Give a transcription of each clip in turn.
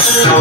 Hare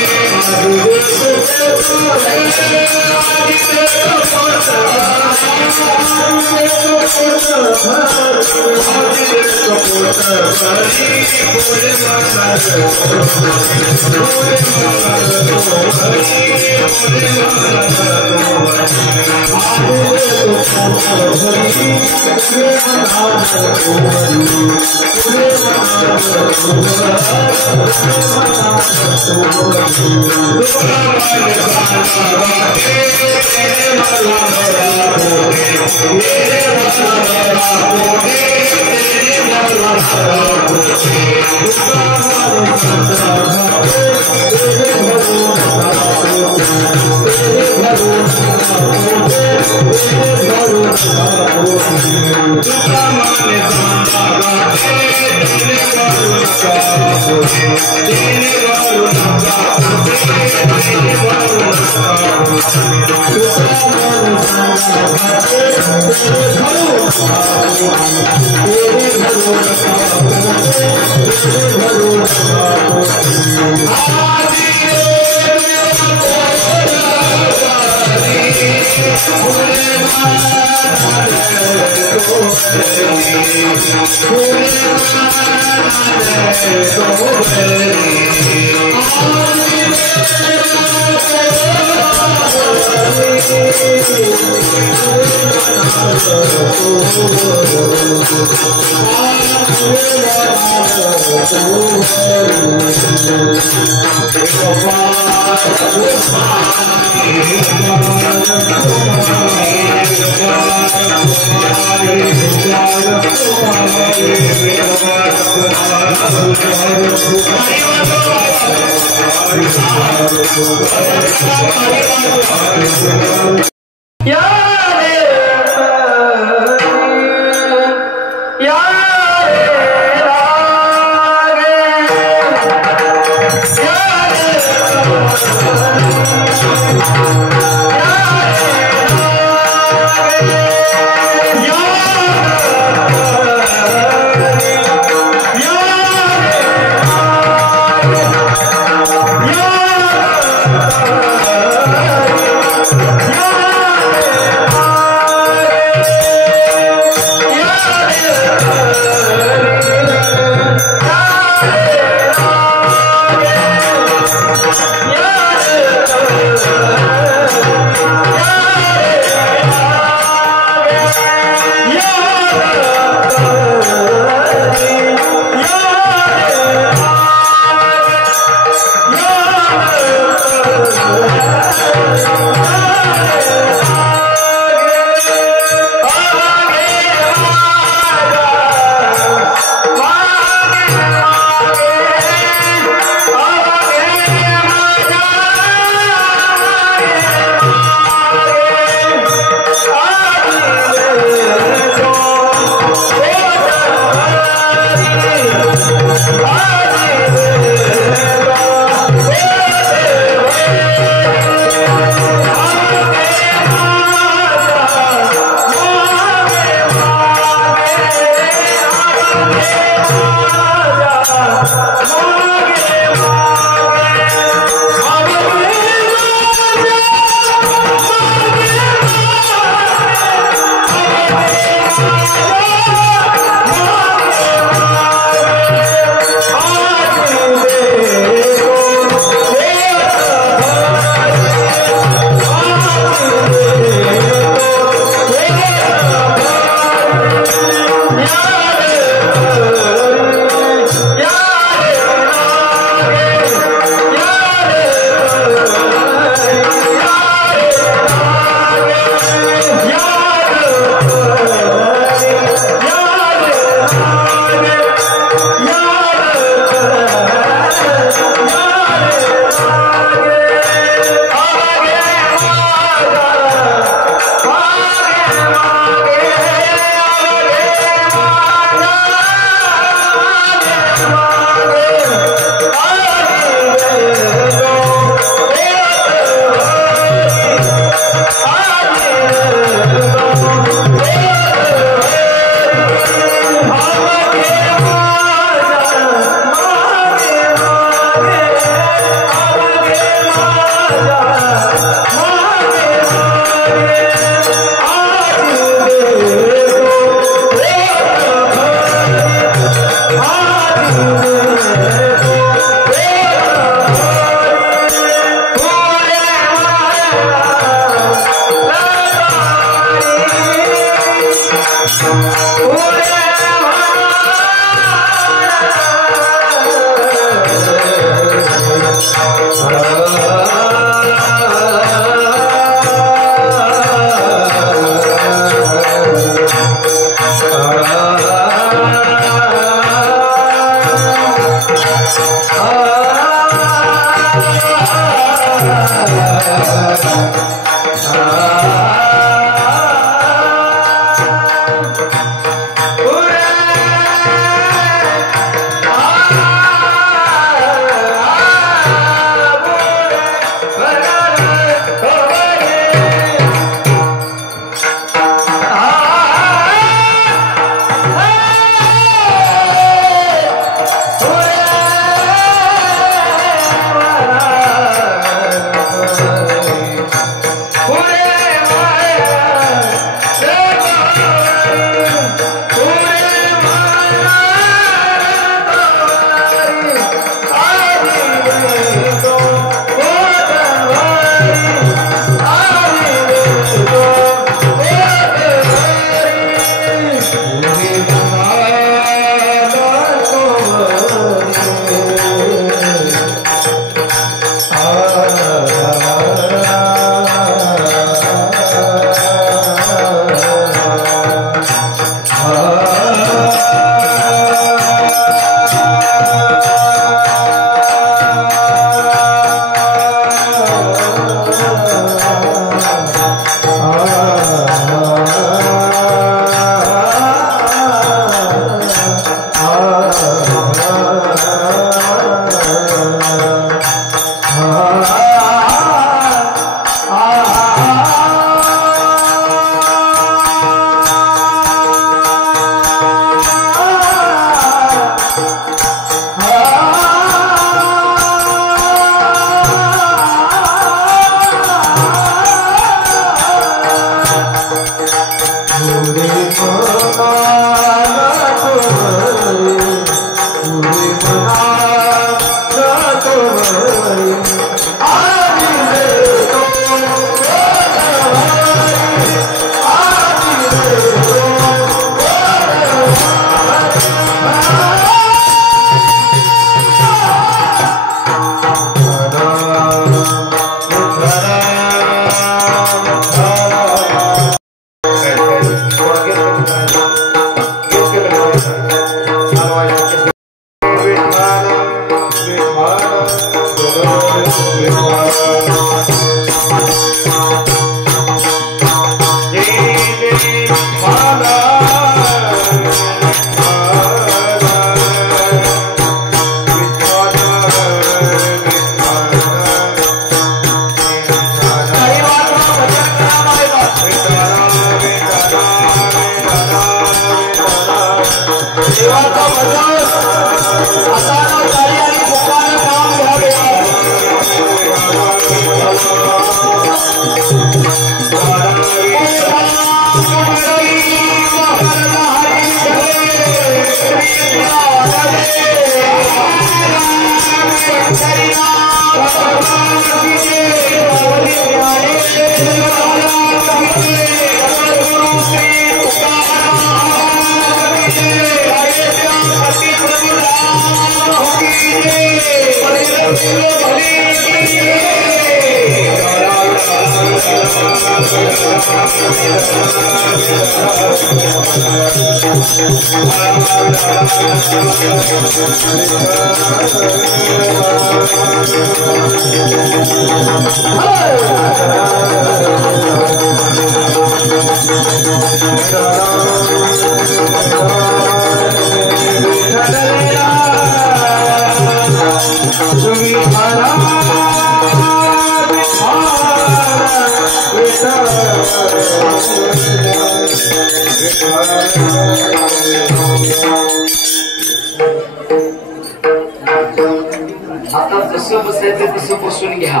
आता जसं बसायचं तसं बसून घ्या.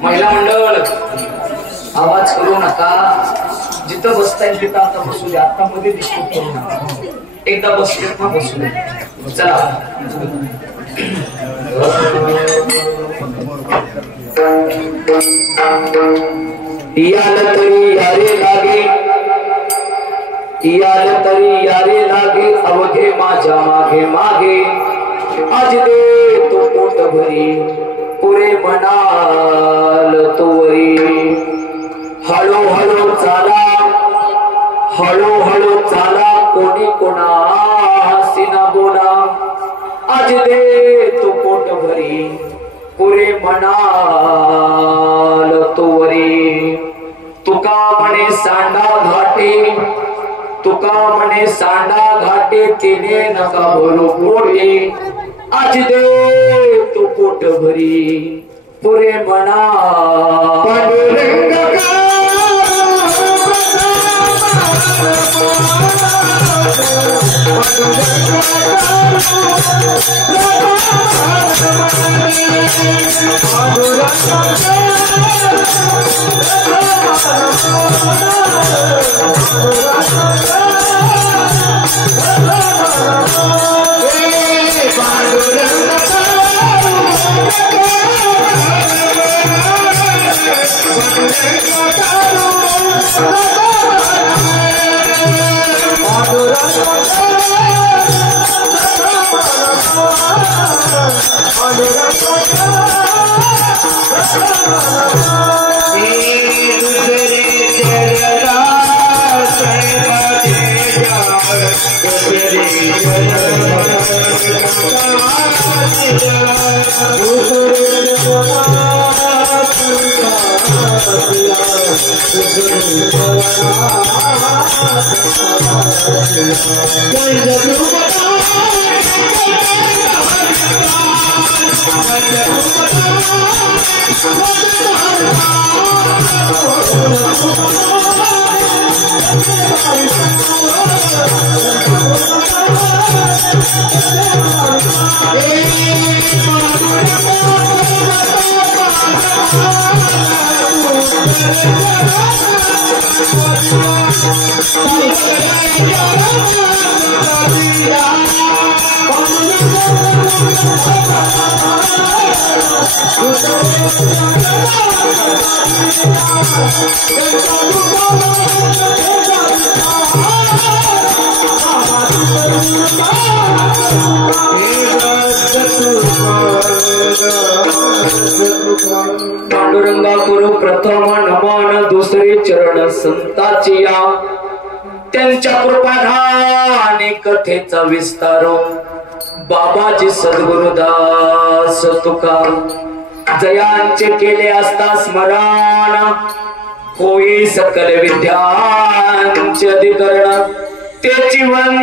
महिला मंडळ आवाज करू नका. जिथं बसता येईल तिथं आता बसू द्या. आता मध्ये डिस्टर्ब करू नका. एकदा बसलेत ना बसू द्या. चला याल तरी यारे लागे, याल तरी यारे लागे, अवघे माझ्या मागे मागे. आज दे तो पोट भरी, पुरे म्हणाल तोवरी. हळूहळू चाला, हळूहळू चाला, कोणी कोणासी ना बोला. आज दे तो पोट भरी, पुरे म्हणाल सांडा घाटे तुका म्हणे सांडा घाटे तिने नका बोलू पोटे आज दे तू पोट भरी पुरे म्हणा पांडुरंगा गुरु प्रथम नमन दुसरे चरण संताची या त्यांच्या कृपाधाने कथेचा विस्तार बाबाजी सद्गुरुदास तुका जयांचे केले असता स्मरण होई सकल विद्यांचे अधिकरण ते जीवन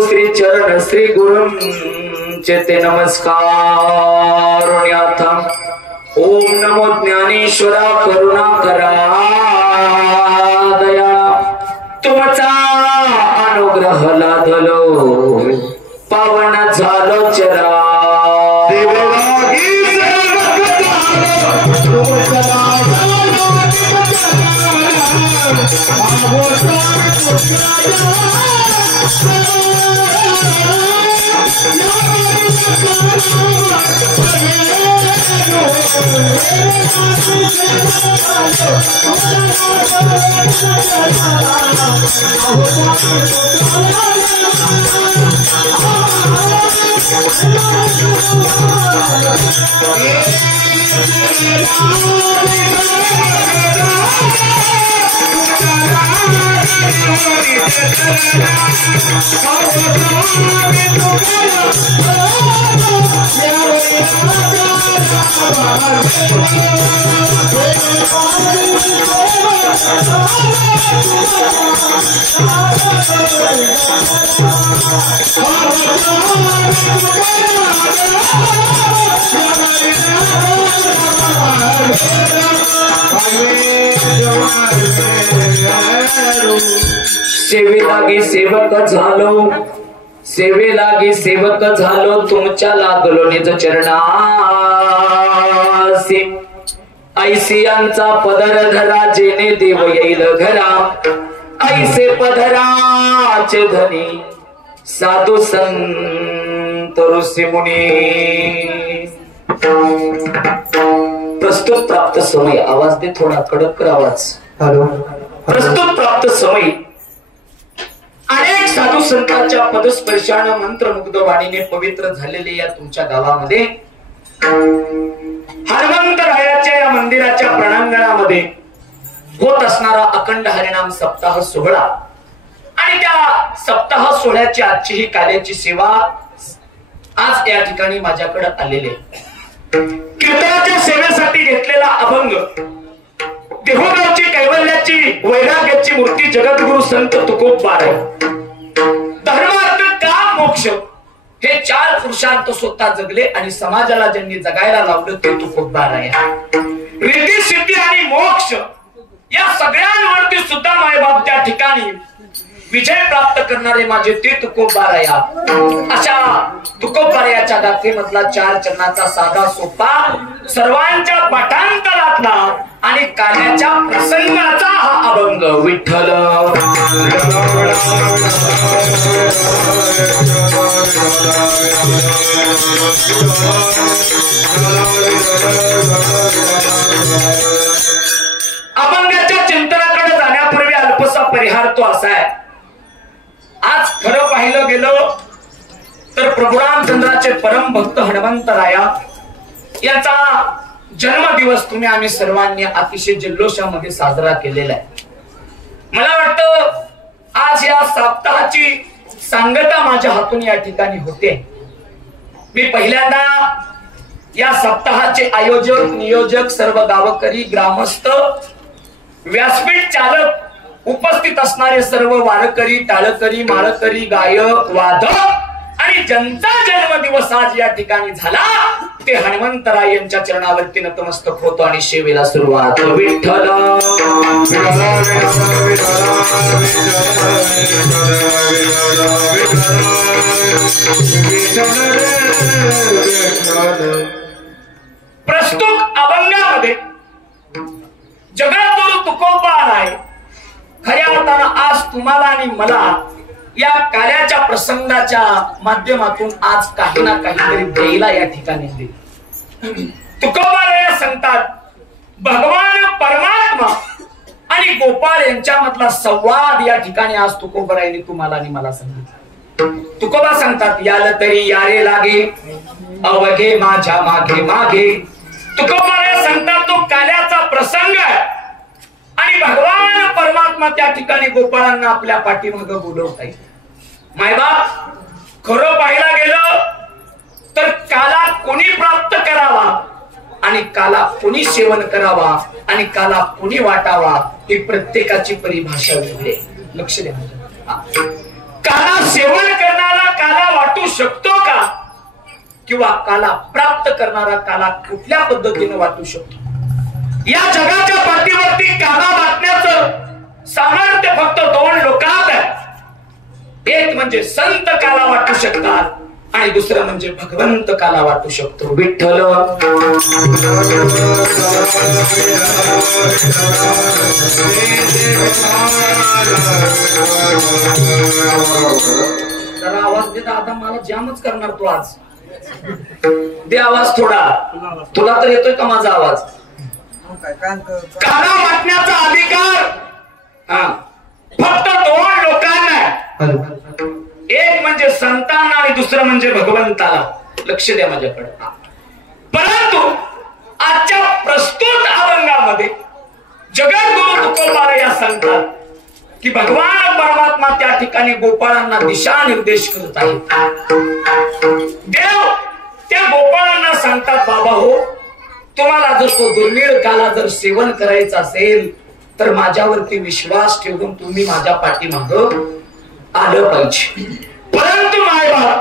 श्री चरण श्री गुरूंचे ते नमस्कार ओम नमो ज्ञानेश्वरा करुणा करा दया तुमचा अनुग्रह लादलो पावन झालो चरा सेवेलागी सेवक झालो सेवेलागी सेवक झालो तुमच्या लागलो निज चरणासी ऐसियांचा पदर धरा जेने देव येईल घरा ऐसे पदराचे धनी साधू संत ऋषी मुनी प्रस्तुत प्राप्त समय आवाज दे थोडा कडक कर आवाज हॅलो प्रस्तुत प्राप्त समय अनेक साधू संतांच्या पदस्पर्शाने मंत्रमुग्ध वाणीने पवित्र झालेले या तुमच्या गावामध्ये हनुमंतरायाच्या या मंदिराच्या प्रांगणामध्ये होत असणारा अखंड हरिनाम सप्ताह सोहळा आणि त्या सप्ताह सोहळ्याची आजची ही कार्याची सेवा आज या ठिकाणी माझ्याकडे आलेले कीर्तनाच्या सेवेसाठी घेतलेला अभंग देहूगावची कैवल्याची वैराग्याची मूर्ती जगद्गुरु संत तुकोबा आहे. धर्म अर्थ काम मोक्ष हे 4 पुरुषार्थ स्वतः जगले आणि समाजाला ज्यांनी जगायला लावलं ते तुकोबा आहे. रिद्धी सिद्धी आणि मोक्ष या सगळ्यांवरती सुद्धा मायबाप त्या ठिकाणी विजय प्राप्त करणारे माझे ते तुकोबाराया. अशा तुकोबारायाच्या गाथेमधला 4 चरणाचा साधा सोपा सर्वांच्या पाठांतरातला आणि कार्याच्या प्रसंगाचा हा अभंग. विठ्ठल अभंगाच्या चिंतनाकडे जाण्यापूर्वी अल्पसा परिहार तो असा आहे. आज खरं पाहिलं गेलं तर प्रभू रामचंद्राचे परम भक्त हनुमंतराया याचा जन्मदिवस आम्ही सर्वांनी अतिशय जल्लोषामध्ये साजरा केलेला आहे. मला वाटतं आज या सप्ताहाची सांगता माझ्या हातून या ठिकाणी होते. मी पहिल्यांदा या सप्ताहाचे आयोजक नियोजक सर्व गावकरी ग्रामस्थ व्यासपीठ चालक उपस्थित असणारे सर्व वारकरी टाळकरी माळकरी गायक वादक आणि ज्यांचा जन्मदिवस आज या ठिकाणी झाला ते हनुमंतराय यांच्या चरणावरती नतमस्तक होतो आणि सेवेला सुरुवात. विठ्ठल प्रस्तुत अभंगामध्ये जगद्गुरु तुकोबा आहे. खऱ्या अर्थानं आज तुम्हाला आणि मला या कार्याच्या प्रसंगाच्या माध्यमातून आज काही ना काहीतरी द्यायला या ठिकाणी दिले. तुकोबाराया सांगतात भगवान परमात्मा आणि गोपाळ यांच्यामधला संवाद या ठिकाणी आज तुकोबारायांनी तुम्हाला आणि मला सांगितलं. तुकोबा सांगतात याल तरी यारे लागे अवघे माझ्या मागे मागे. तुकोबाराया सांगतात तो कार्याचा प्रसंग आहे आणि भगवान परमात्मा त्या ठिकाणी गोपाळांना आपल्या पाठीमागं बोलवत आहे. मायबाप खरं पाहायला गेलं तर काला कोणी प्राप्त करावा आणि काला कोणी सेवन करावा आणि काला कोणी वाटावा ही प्रत्येकाची परिभाषा वेगळी. लक्ष द्या. काला सेवन करणारा काला वाटू शकतो का किंवा काला प्राप्त करणारा काला कुठल्या पद्धतीने वाटू शकतो. या जगाच्या पाठीवरती काला वाटण्याचं सामर्थ्य फक्त 2 लोकांत आहे. एक म्हणजे संत काला वाटू शकतात आणि दुसरं म्हणजे भगवंत काला वाटू शकतो. विठ्ठल जरा आवाज देता आता मला जामच करणार तू आज. दे आवाज थोडा. तुला तर येतोय का माझा आवाज. काला वाटण्याचा अधिकार फक्त 2 लोकांना आहे. एक म्हणजे संतांना आणि दुसरं म्हणजे भगवंताला. लक्ष द्या माझ्याकडे. परंतु आजच्या प्रस्तुत अभंगामध्ये जगद्गुरु तुकोबाराया सांगतात की भगवान परमात्मा त्या ठिकाणी गोपाळांना दिशा निर्देश करत आहेत. देव त्या गोपाळांना सांगतात बाबा हो तुम्हाला जर तो दुर्मिळ काला जर सेवन करायचं असेल तर माझ्यावरती विश्वास ठेवून तुम्ही माझ्या पाठीमागं आलं पाहिजे. परंतु मायबाप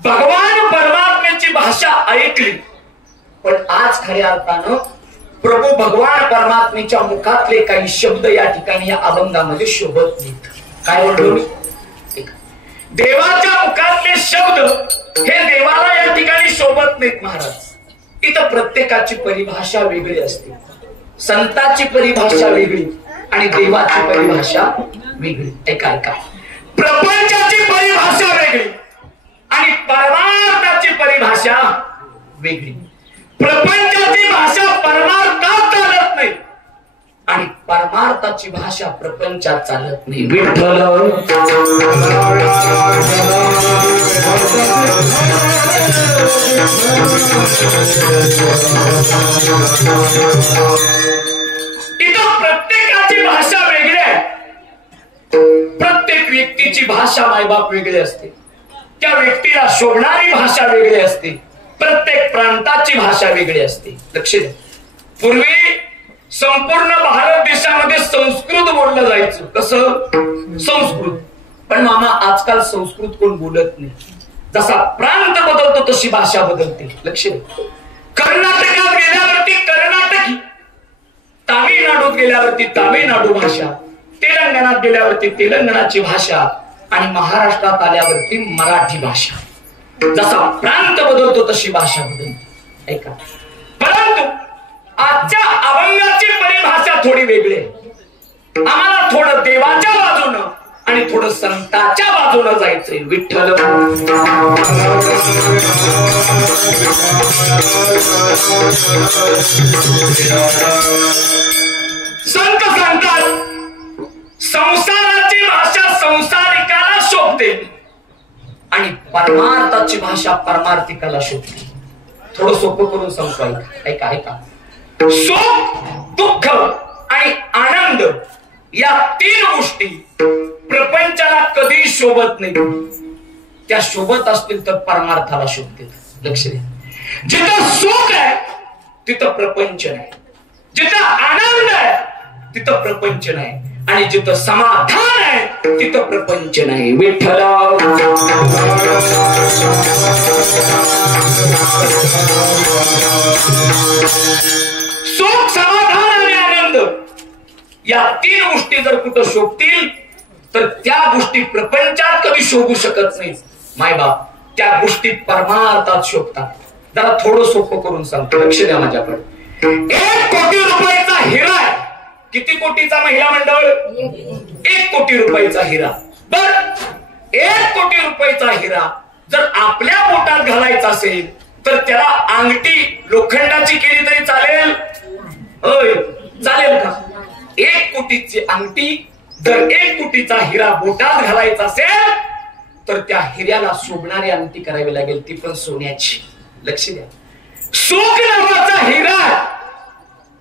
भगवान परमात्म्याची भाषा ऐकली पण आज खऱ्या अर्थानं प्रभू भगवान परमात्म्याच्या मुखातले काही शब्द या ठिकाणी या अभंगामध्ये शोभत नाहीत. काय म्हणलो मी. देवाच्या मुखातले शब्द हे देवाला या ठिकाणी शोभत नाहीत महाराज. इथं प्रत्येकाची परिभाषा वेगळी असते. संताची परिभाषा वेगळी आणि देवाची परिभाषा वेगळी. ऐका प्रपंचाची परिभाषा वेगळी आणि परमार्थाची परिभाषा वेगळी. प्रपंचाची भाषा परमार्थात चालत नाही आणि परमार्थाची भाषा प्रपंचात चालत नाही. विठ्ठल इथं प्रत्येकाची भाषा वेगळी आहे. प्रत्येक व्यक्तीची भाषा मायबाप वेगळी असते. त्या व्यक्तीला शोभणारी भाषा वेगळी असते. प्रत्येक प्रांताची भाषा वेगळी असते. लक्ष द्या. पूर्वी संपूर्ण भारत देशामध्ये संस्कृत बोललं जायचं. कसं? संस्कृत. पण मामा आजकाल संस्कृत कोण बोलत नाही. जसा प्रांत बदलतो तशी भाषा बदलते. लक्ष द्या. कर्नाटकात गेल्यावरती कर्नाटकी, तामिळनाडूत गेल्यावरती तामिळनाडू भाषा, तेलंगणात गेल्यावरती तेलंगणाची भाषा आणि महाराष्ट्रात आल्यावरती मराठी भाषा. जसा प्रांत बदलतो तशी भाषा बदलते. ऐका. परंतु आजच्या अभंगाची परिभाषा थोडी वेगळी आहे. आम्हाला थोडं देवाच्या बाजूनं आणि थोडं संताच्या बाजूनं जायचंय. विठ्ठल संत सांगतात संसाराची भाषा संसारिकाला शोभते आणि परमार्थाची भाषा परमार्थिकाला शोभते. थोडं सोपं करून सांगतो. ऐका ऐका. सुख, दुःख आणि आनंद या तीन गोष्टी प्रपंचाला कधी शोभत नाही. त्या शोभत असतील तर परमार्थाला शोभतील. लक्ष द्या. जिथं सुख आहे तिथं प्रपंच नाही, जिथं आनंद आहे तिथं प्रपंच नाही, आणि जिथं समाधान आहे तिथं प्रपंच नाही. विठ्ठल सुख, समाधान आणि आनंद या तीन गोष्टी जर कुठं शोभतील तर त्या गोष्टी प्रपंचात कधी शोभू शकत नाही. मायबाप त्या गोष्टी परमार्थात शोभतात. जरा थोडं सोपं करून सांगतो. लक्ष द्या माझ्याकडे. 1 कोटी रुपयाचा हिरा आहे. किती कोटीचा महिला मंडळ? 1 कोटी रुपयाचा हिरा. बर 1 कोटी रुपयाचा हिरा जर आपल्या पोटात घालायचा असेल तर त्याला अंगठी लोखंडाची केली तरी चालेल? होय, चालेल का? 1 कोटीची अंगठी जर 1 कोटीचा हिरा बोटात घालायचा असेल तर त्या हिऱ्याला शोभणारी अंगठी करावी लागेल, ती पण सोन्याची. लक्ष द्या. सुख नावाचा हिरा,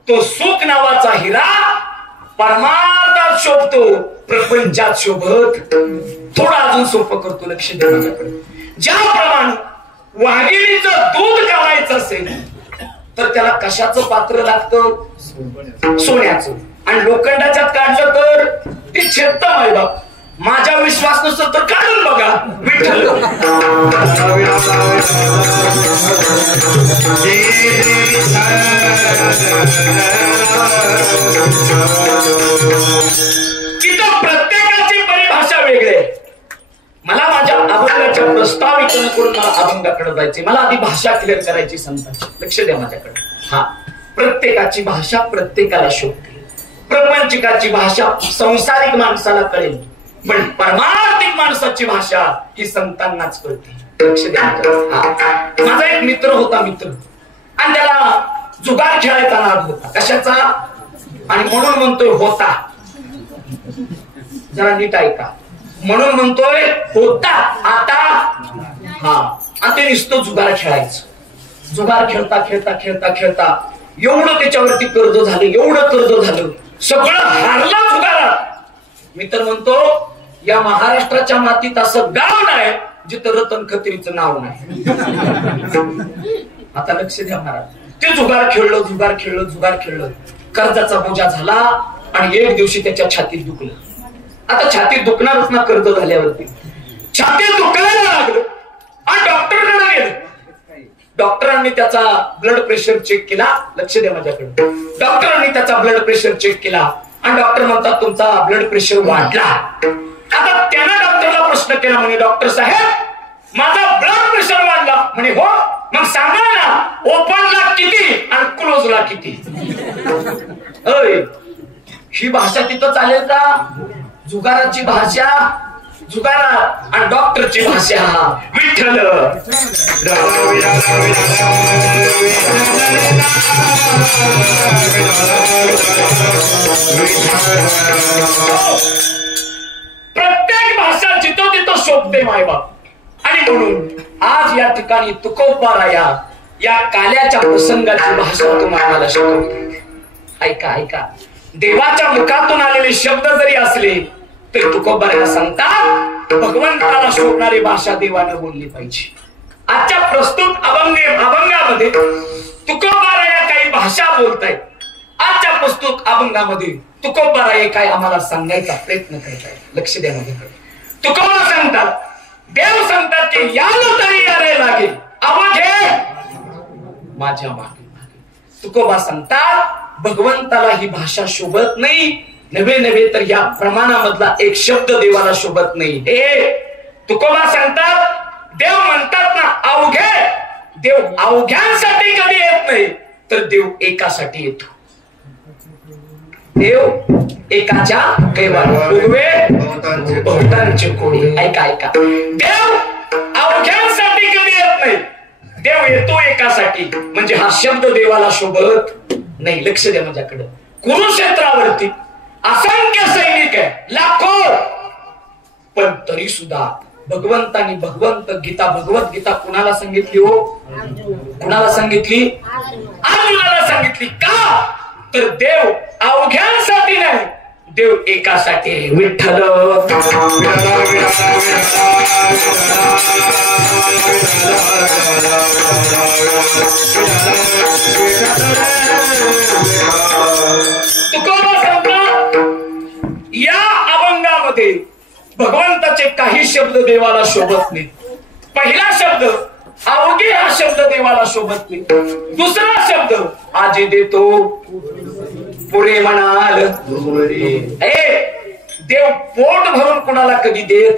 तो सुख नावाचा हिरा परमार्थात शोभतो, प्रपंचात शोभत. थोडं अजून सोपं करतो. लक्ष द्या माझ्याकडे. ज्याप्रमाणे वाघिणीचं दूध काढायचं असेल तर त्याला कशाचं पात्र लागतं? सोन्याचं. आणि लोखंडाच्यात काढलं तर ते छेदत. मायबाप माझ्या विश्वास नसतो तर काढून बघा. विठ्ठल तिथं प्रत्येकाची परिभाषा वेगळी आहे. मला माझ्या अभंगाच्या प्रस्ताविकेनं करून मला अभंगाकडे जायचे. मला आधी भाषा क्लिअर करायची संतांची. लक्ष द्या माझ्याकडे. हा, प्रत्येकाची भाषा प्रत्येकाला शोभते. प्रपंचिकाची भाषा संसारिक माणसाला कळेल, पण परमार्थिक माणसाची भाषा ही संतांनाच कळते. लक्ष द्या. माझा एक मित्र होता, आणि त्याला जुगार खेळायचा नाद होता. कशाचा? आणि म्हणून म्हणतोय होता. जरा नीट ऐका. म्हणून म्हणतोय होता. आता हा, आणि ते नुसतं जुगार खेळायचं. जुगार खेळता खेळता खेळता खेळता एवढं त्याच्यावरती कर्ज झालं, एवढं कर्ज झालं, सगळं हारला जुगारात. मित्र म्हणतो या महाराष्ट्राच्या मातीत असं गाव नाही जिथं रतन खत्रीचं नाव नाही. आता लक्ष द्या महाराज. ते जुगार खेळलं, जुगार खेळलं, जुगार खेळलं, कर्जाचा बोजा झाला आणि एक दिवशी त्याच्या छातीत दुखलं. आता छातीत दुखणारच ना कर्ज झाल्यावरती. छातीत दुखायला लागलं आणि डॉक्टरकडे गेलं. डॉक्टरांनी त्याचा ब्लड प्रेशर चेक केला. लक्ष द्या माझ्याकडे. डॉक्टरांनी त्याचा ब्लड प्रेशर चेक केला आणि डॉक्टर म्हणतात तुमचा ब्लड प्रेशर वाढला. आता त्यानं डॉक्टरला प्रश्न केला, म्हणे डॉक्टर साहेब माझा ब्लड प्रेशर वाढला. म्हणे हो, मग सांगा ना ओपनला किती आणि क्लोजला किती? ही भाषा तिथं चालेल का? जुगाराची भाषा जुगारात आणि डॉक्टरची भाषा विठ्ठल. प्रत्येक भाषा जिथं तिथं शोभते मायबाप. आणि म्हणून आज या ठिकाणी तुकोबाराया या काल्याच्या प्रसंगाची भाषा तुम्हाला शिकवते. ऐका ऐका. देवाच्या मुखातून आलेले शब्द जरी असले तरी तुकोबाराया सांगतात भगवंताला शोभणारी भाषा देवाने बोलली पाहिजे. आजच्या प्रस्तुत अभंगामध्ये तुकोबाराया काही भाषा बोलतायत. आजच्या पुस्तक अभंगामध्ये तुकोबाराय काय आम्हाला सांगायचा प्रयत्न करताय. लक्ष द्या माझ्याकडे. तुकोबा सांगतात, देव सांगतात की याल तरी यारे लागे अवघे माझ्या मागे. तुकोबा सांगतात भगवंताला ही भाषा शोभत नाही, नव्हे नव्हे तर या प्रमाणामधला एक शब्द देवाला शोभत नाही. हे तुकोबा सांगतात, देव म्हणतात ना अवघे, देव अवघ्यांसाठी कधी येत नाही तर देव एकासाठी येतो. देव एकाच्या बहुतांचे कोणी. ऐका ऐका, देव अवघ्यांसाठी कधी येत नाही, देव येतो एकासाठी. म्हणजे हा शब्द देवाला शोभत नाही. लक्ष द्या माझ्याकडे. कुरुक्षेत्रावरती असंख्य सैनिक आहे, लाखो, पण तरी सुद्धा भगवंतानी भगवद्गीता कुणाला सांगितली हो? कुणाला सांगितली? अर्जुनाला सांगितली. का तर देव अवघ्यांसाठी नाही, देव एकासाठी. विठ्ठल तुकोबा सांगतात या अभंगामध्ये भगवंताचे काही शब्द देवाला शोभत नाही. पहिला शब्द अवघे हा शब्द देवाला शोभत नाही. दुसरा शब्द आजी देतो पुढे म्हणाल. देव पोट भरून कोणाला कधी देत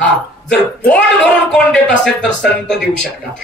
हा, जर पोट भरून कोण देत असेल तर संत देऊ शकतात.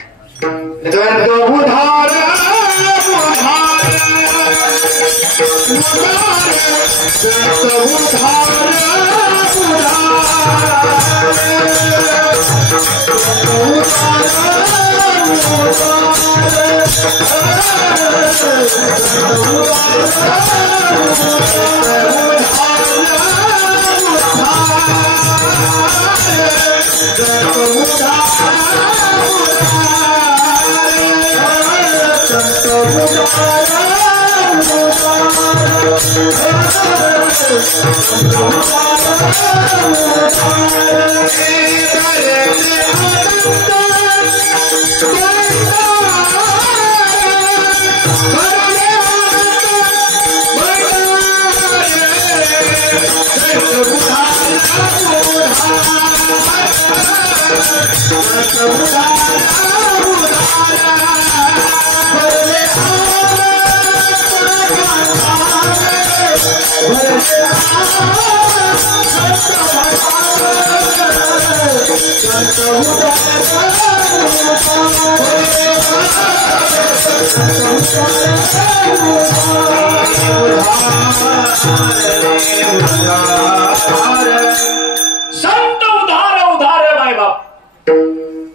संत उधार मायबाप.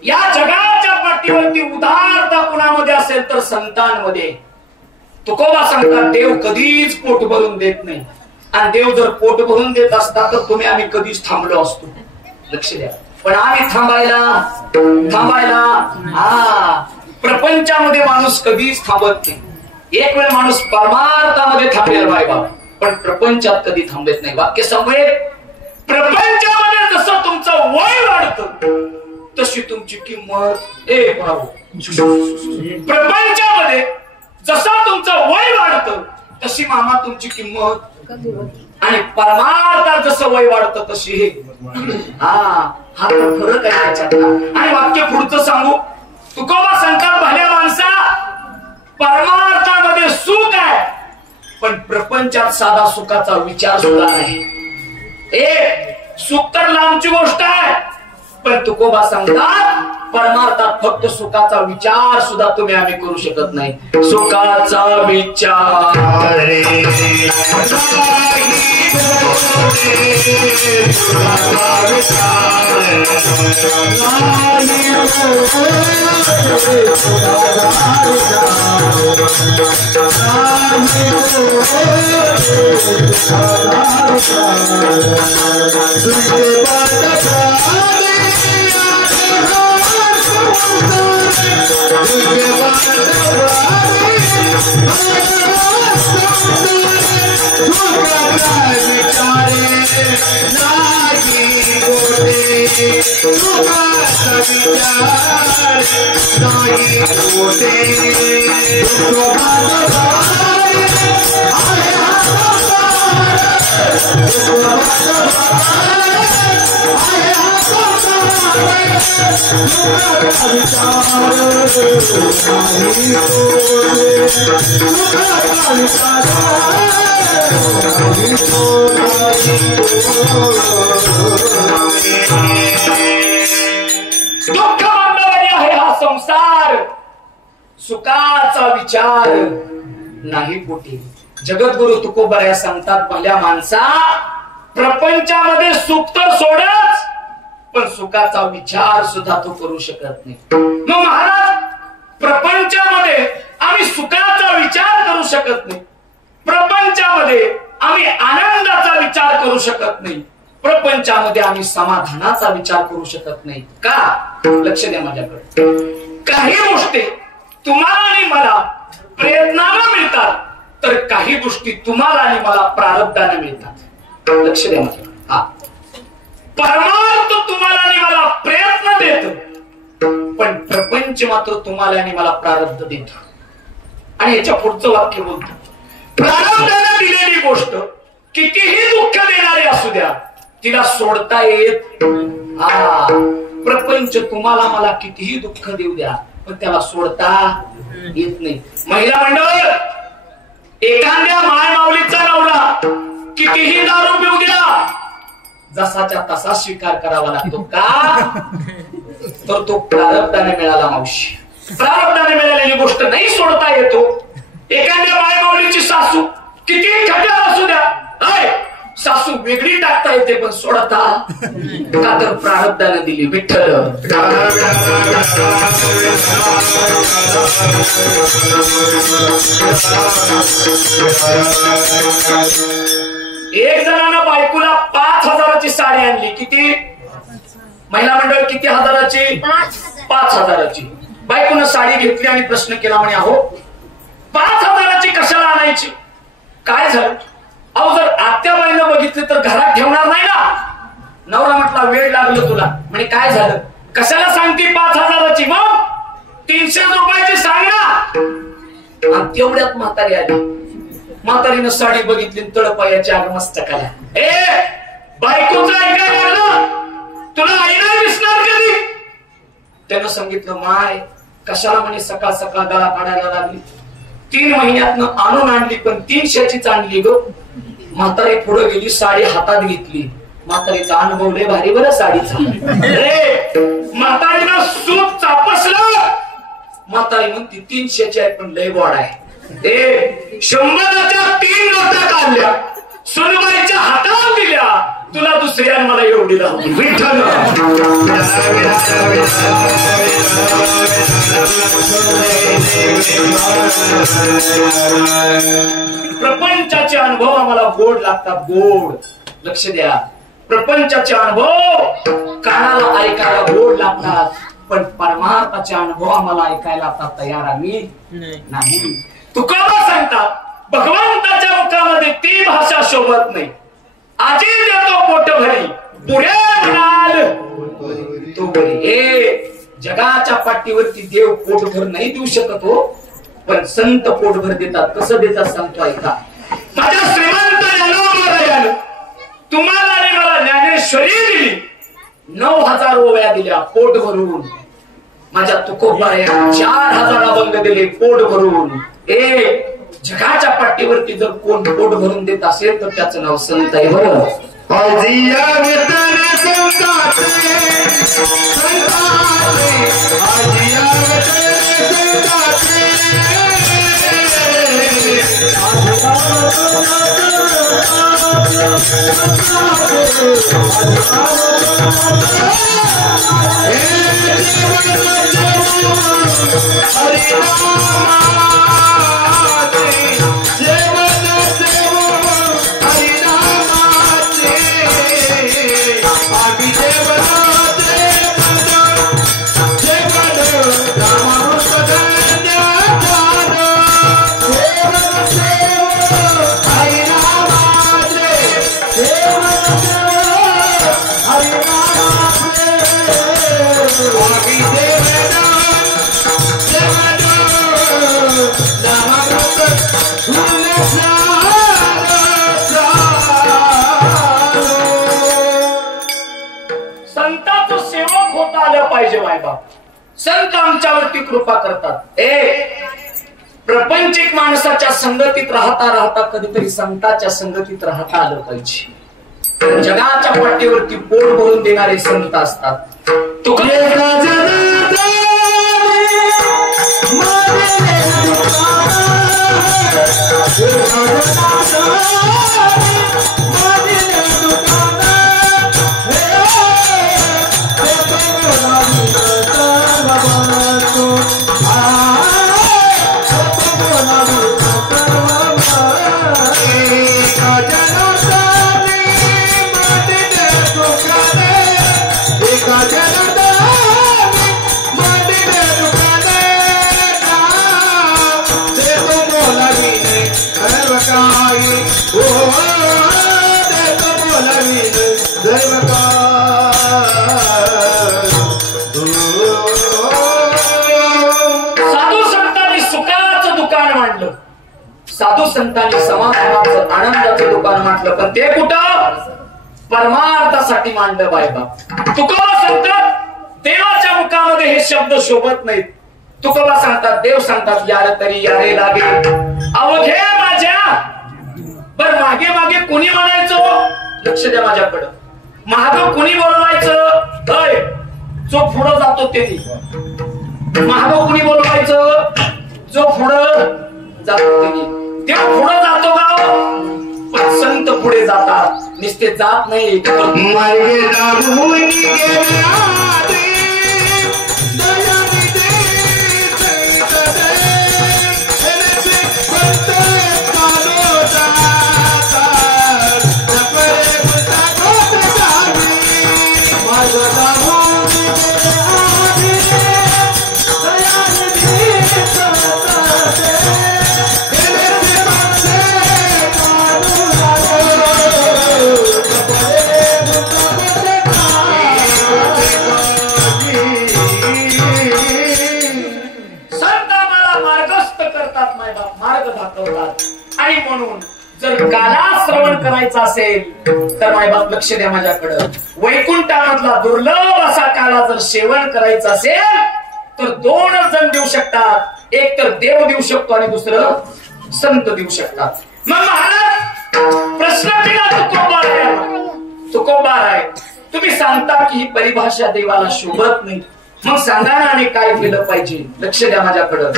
या जगाच्या पाठीवरती उदारता कुणामध्ये असेल तर संतांमध्ये. तुकोबा सांगतात देव कधीच पोट भरून देत नाही, आणि देव जर पोट भरून देत असता तर तुम्ही आम्ही कधीच थांबलो असतो. लक्ष द्या. पण आम्ही थांबायला हा प्रपंचामध्ये माणूस कधीच थांबत नाही. एक वेळ माणूस परमार्थामध्ये थांबेल बाबा, पण प्रपंचात कधी थांबत नाही. वाक्य समोर. प्रपंचामध्ये जसं तुमचं वय वाढतं तशी तुमची किंमत प्रपंचामध्ये जसं तुमचं वय वाढतं तशी मामा तुमची किंमत, आणि परमार्थात जसं वय वाढतं तशी हे. हा फरक आहे त्याच्यातला. आणि वाक्य पुढचं सांगू. तुकोबा सांगतात भल्या माणसा परमार्थामध्ये सुख आहे, पण प्रपंचात साधा सुखाचा विचार सुद्धा नाही. सुख तर लांबची गोष्ट आहे, पण तुकोबा सांगतात परमार्थात फक्त सुखाचा विचार सुद्धा तुम्ही आम्ही करू शकत नाही. सुखाचा विचार दुःख मानणारी आहे हा संसार, सुखाचा विचार नाही पोटी. जगद्गुरु तुकोबराया सांगतात, भल्या माणसा प्रपंचामध्ये सुख तर सोडच, पण सुखाचा विचार सुद्धा तो करू शकत नाही. मग महाराज, प्रपंचामध्ये आम्ही सुखाचा विचार करू शकत नाही, प्रपंचामध्ये आम्ही आनंदाचा विचार करू शकत नाही, प्रपंचामध्ये आम्ही समाधानाचा विचार करू शकत नाही. का? लक्ष द्या माझ्याकडे. काही गोष्टी तुम्हाला आणि मला प्रयत्नाने मिळतात, तर काही गोष्टी तुम्हाला आणि मला प्रारब्धाने मिळतात. लक्ष द्या माझ्याकडे. हा, परमार्थ तुम्हाला आणि मला प्रयत्न देतो, पण प्रपंच मात्र तुम्हाला आणि मला प्रारब्ध देतो. आणि याच्या पुढचं वाक्य बोलतो, प्रारब्धाने दिलेली गोष्ट कितीही दुःख देणारी असू द्या, तिला सोडता येत. हा, प्रपंच तुम्हाला मला कितीही दुःख देऊ द्या, पण त्याला सोडता येत नाही. महिला मंडळ, एखाद्या माय माऊलीचा नवरा कितीही दारू पिऊ द्या, जसाच्या तसा स्वीकार करावा लागतो. का? तर तो प्रारब्धाने मिळाला. मावशी, प्रारब्धाने मिळालेली गोष्ट नाही सोडता येतो. एखाद्या माय माऊलीची सासू किती खट्याळ असू द्या, सासू वेगळी टाकता येते, पण सोडता का? तर प्रारब्धाने दिली. विठ्ठल, एक जणांना बायकोला 5,000ची साडी आणली. किती? महिला मंडळ, किती हजाराची? 5,000ची. बायकोनं साडी घेतली आणि प्रश्न केला, म्हणे अहो 5,000ची कशाला आणायची? काय झालं? अहो, जर आत्याबाईनं बघितले तर घरात ठेवणार नाही ना. नवरा म्हटला, वेळ लागलो तुला. म्हणे काय झालं? कशाला सांगते 5,000ची? मग 300 रुपयाची सांग ना. आणि तेवढ्यात म्हातारी आली. म्हातारीनं साडी बघितली, तळपायाची आग मस्तकाला. बायकोचं ऐकायला लागलं, तुला आईला दिसणार कधी? त्यानं सांगितलं, माय कशाला? म्हणे सकाळ सकाळ गळा काढायला लागली. 3 महिन्यातनं आणून आणली, पण 300चीच आणली ग. म्हातारी पुढे गेली, साडी हातात घेतली. म्हातारीचा अनुभव लय भारी बरं साडीचा. म्हातारीनं सूत चापसलं. म्हातारी म्हणती 300ची आहे, पण लय गोड आहे. 100च्या 3 नोटा काढल्या, सुनबाईच्या हातात दिल्या. तुला दुसऱ्या मला एवढी लावली. विठ्ठल, प्रपंचाचे अनुभव आम्हाला गोड लागतात. गोड. लक्ष द्या, प्रपंचाचे अनुभव कानाला ऐकायला गोड लागतात, पण परमार्थाचे अनुभव आम्हाला ऐकायला आता तयार आम्ही नाही. तुकोबा सांगतात, भगवंताच्या मुखामध्ये ती भाषा शोभत नाही. आजी देतो पोट भरी, पुढे म्हणाल तो बरी. जगाच्या पाठीवरती देव पोटभर नाही देऊ शकत हो, पण संत पोटभर देतात. कसं देतात सांगतो, ऐका. माझ्या श्रीमंत ज्ञानोबा तुम्हाला आणि मला ज्ञानेश्वरी दिली. 9,000 ओव्या दिल्या पोट भरून. माझ्या तुकोबाने 4,000 अभंग दिले पोट भरून. जगाच्या पाठीवरती जर कोण पोट भरून देत असेल तर त्याचं नाव संत आहे. बरं, संत आमच्यावरती कृपा करतात. प्रपंचिक माणसाच्या संगतीत राहता राहता कधीतरी संतांच्या संगतीत राहता आलं पाहिजे. जगाच्या पाठीवरती पोट भरून देणारे संत असतात. साधू संतांनी समाधानाचं आनंदाचं दुकान म्हटलं, पण ते कुठं परमार्थासाठी मांडलं बायबा. तुकोबा सांगतात देवाच्या मुखामध्ये हे शब्द शोभत नाहीत. तुकोबा सांगतात, देव सांगतात यार तरी यारे लागे अवघे माझ्या. बर मागे मागे कुणी म्हणायचं, लक्ष द्या माझ्याकडं, महाग कुणी बोलवायचं, जो पुढं जातो ते महाग कुणी बोलवायचं, जो पुढं जातो ते. देव पुढे जातो गाव, पण संत पुढे जातात, नुसते जात नाही. आणि म्हणून जर काला श्रवण करायचा असेल तर मायबाप लक्ष द्या माझ्याकडं, वैकुंठामधला दुर्लभ असा काला जर सेवन करायचा असेल तर दोन जण देऊ शकतात. एक तर देव देऊ शकतो आणि दुसरं संत देऊ शकतात. मग महाराज प्रश्न केला तुकोबा आहे, तुम्ही सांगता की ही परिभाषा देवाला शोभत नाही, मग सांगा ना आणि काय केलं पाहिजे. लक्ष द्या माझ्याकडं.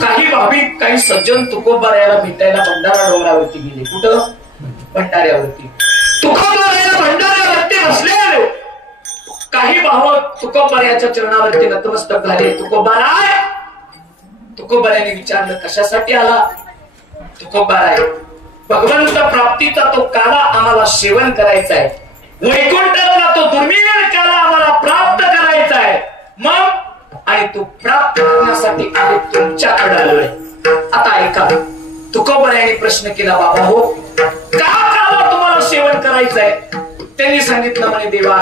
काही भाविक काही सज्जन तुकोबारायाला भेटायला भंडारा डोंगरावरती गेले. कुठं? भंडाऱ्यावरती. तुकोबाराया भंडाऱ्यावरती बसले. काही भावक तुकोबारायाच्या चरणावरती नतमस्तक झाले. तुकोबाराय. तुकोबारायाने विचारलं कशासाठी आला. तुकोबाराय भगवंत प्राप्तीचा तो काला आम्हाला सेवन करायचा आहे, वैकुंठाला तो दुर्मिळ काला आम्हाला प्राप्त करायचा आहे. मग आणि तो प्राप्त करण्यासाठी आम्ही तुमच्याकडे आलोय. आता ऐका, तुकोबारायाने प्रश्न केला, बाबा हो का काला तुम्हाला सेवन करायचंय. त्यांनी सांगितलं म्हणे देवा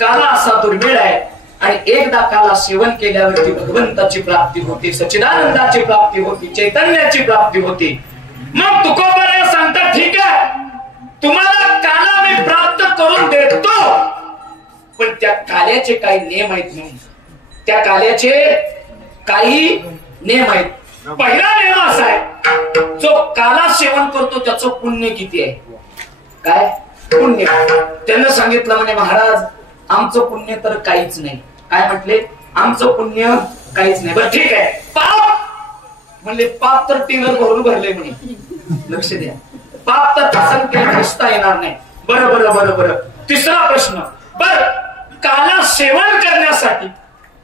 काला असा दुर्मिळ आहे आणि एकदा काला सेवन केल्यावरती भगवंताची प्राप्ती होती, सच्चिदानंदाची प्राप्ती होती, चैतन्याची प्राप्ती होती. मग तुकोबाराया सांगतात ठीक आहे तुम्हाला काला मी प्राप्त करून देतो, पण त्या काल्याचे काही नियम आहेत. नाही त्या काल्याचे काही नियम आहेत. पहिला नियम असा आहे जो काला सेवन करतो त्याचं पुण्य किती आहे. काय पुण्य. त्यांना सांगितलं म्हणे महाराज आमचं पुण्य तर काहीच नाही. काय म्हटले आमचं पुण्य काहीच नाही. बरं ठीक आहे पाप म्हणले, पाप तर टिंगर भरून भरले म्हणे. लक्ष द्या, पाप तर असंख्य दिसता येणार नाही. बरं बरं बरं बरं. तिसरा प्रश्न, बर काला सेवन करण्यासाठी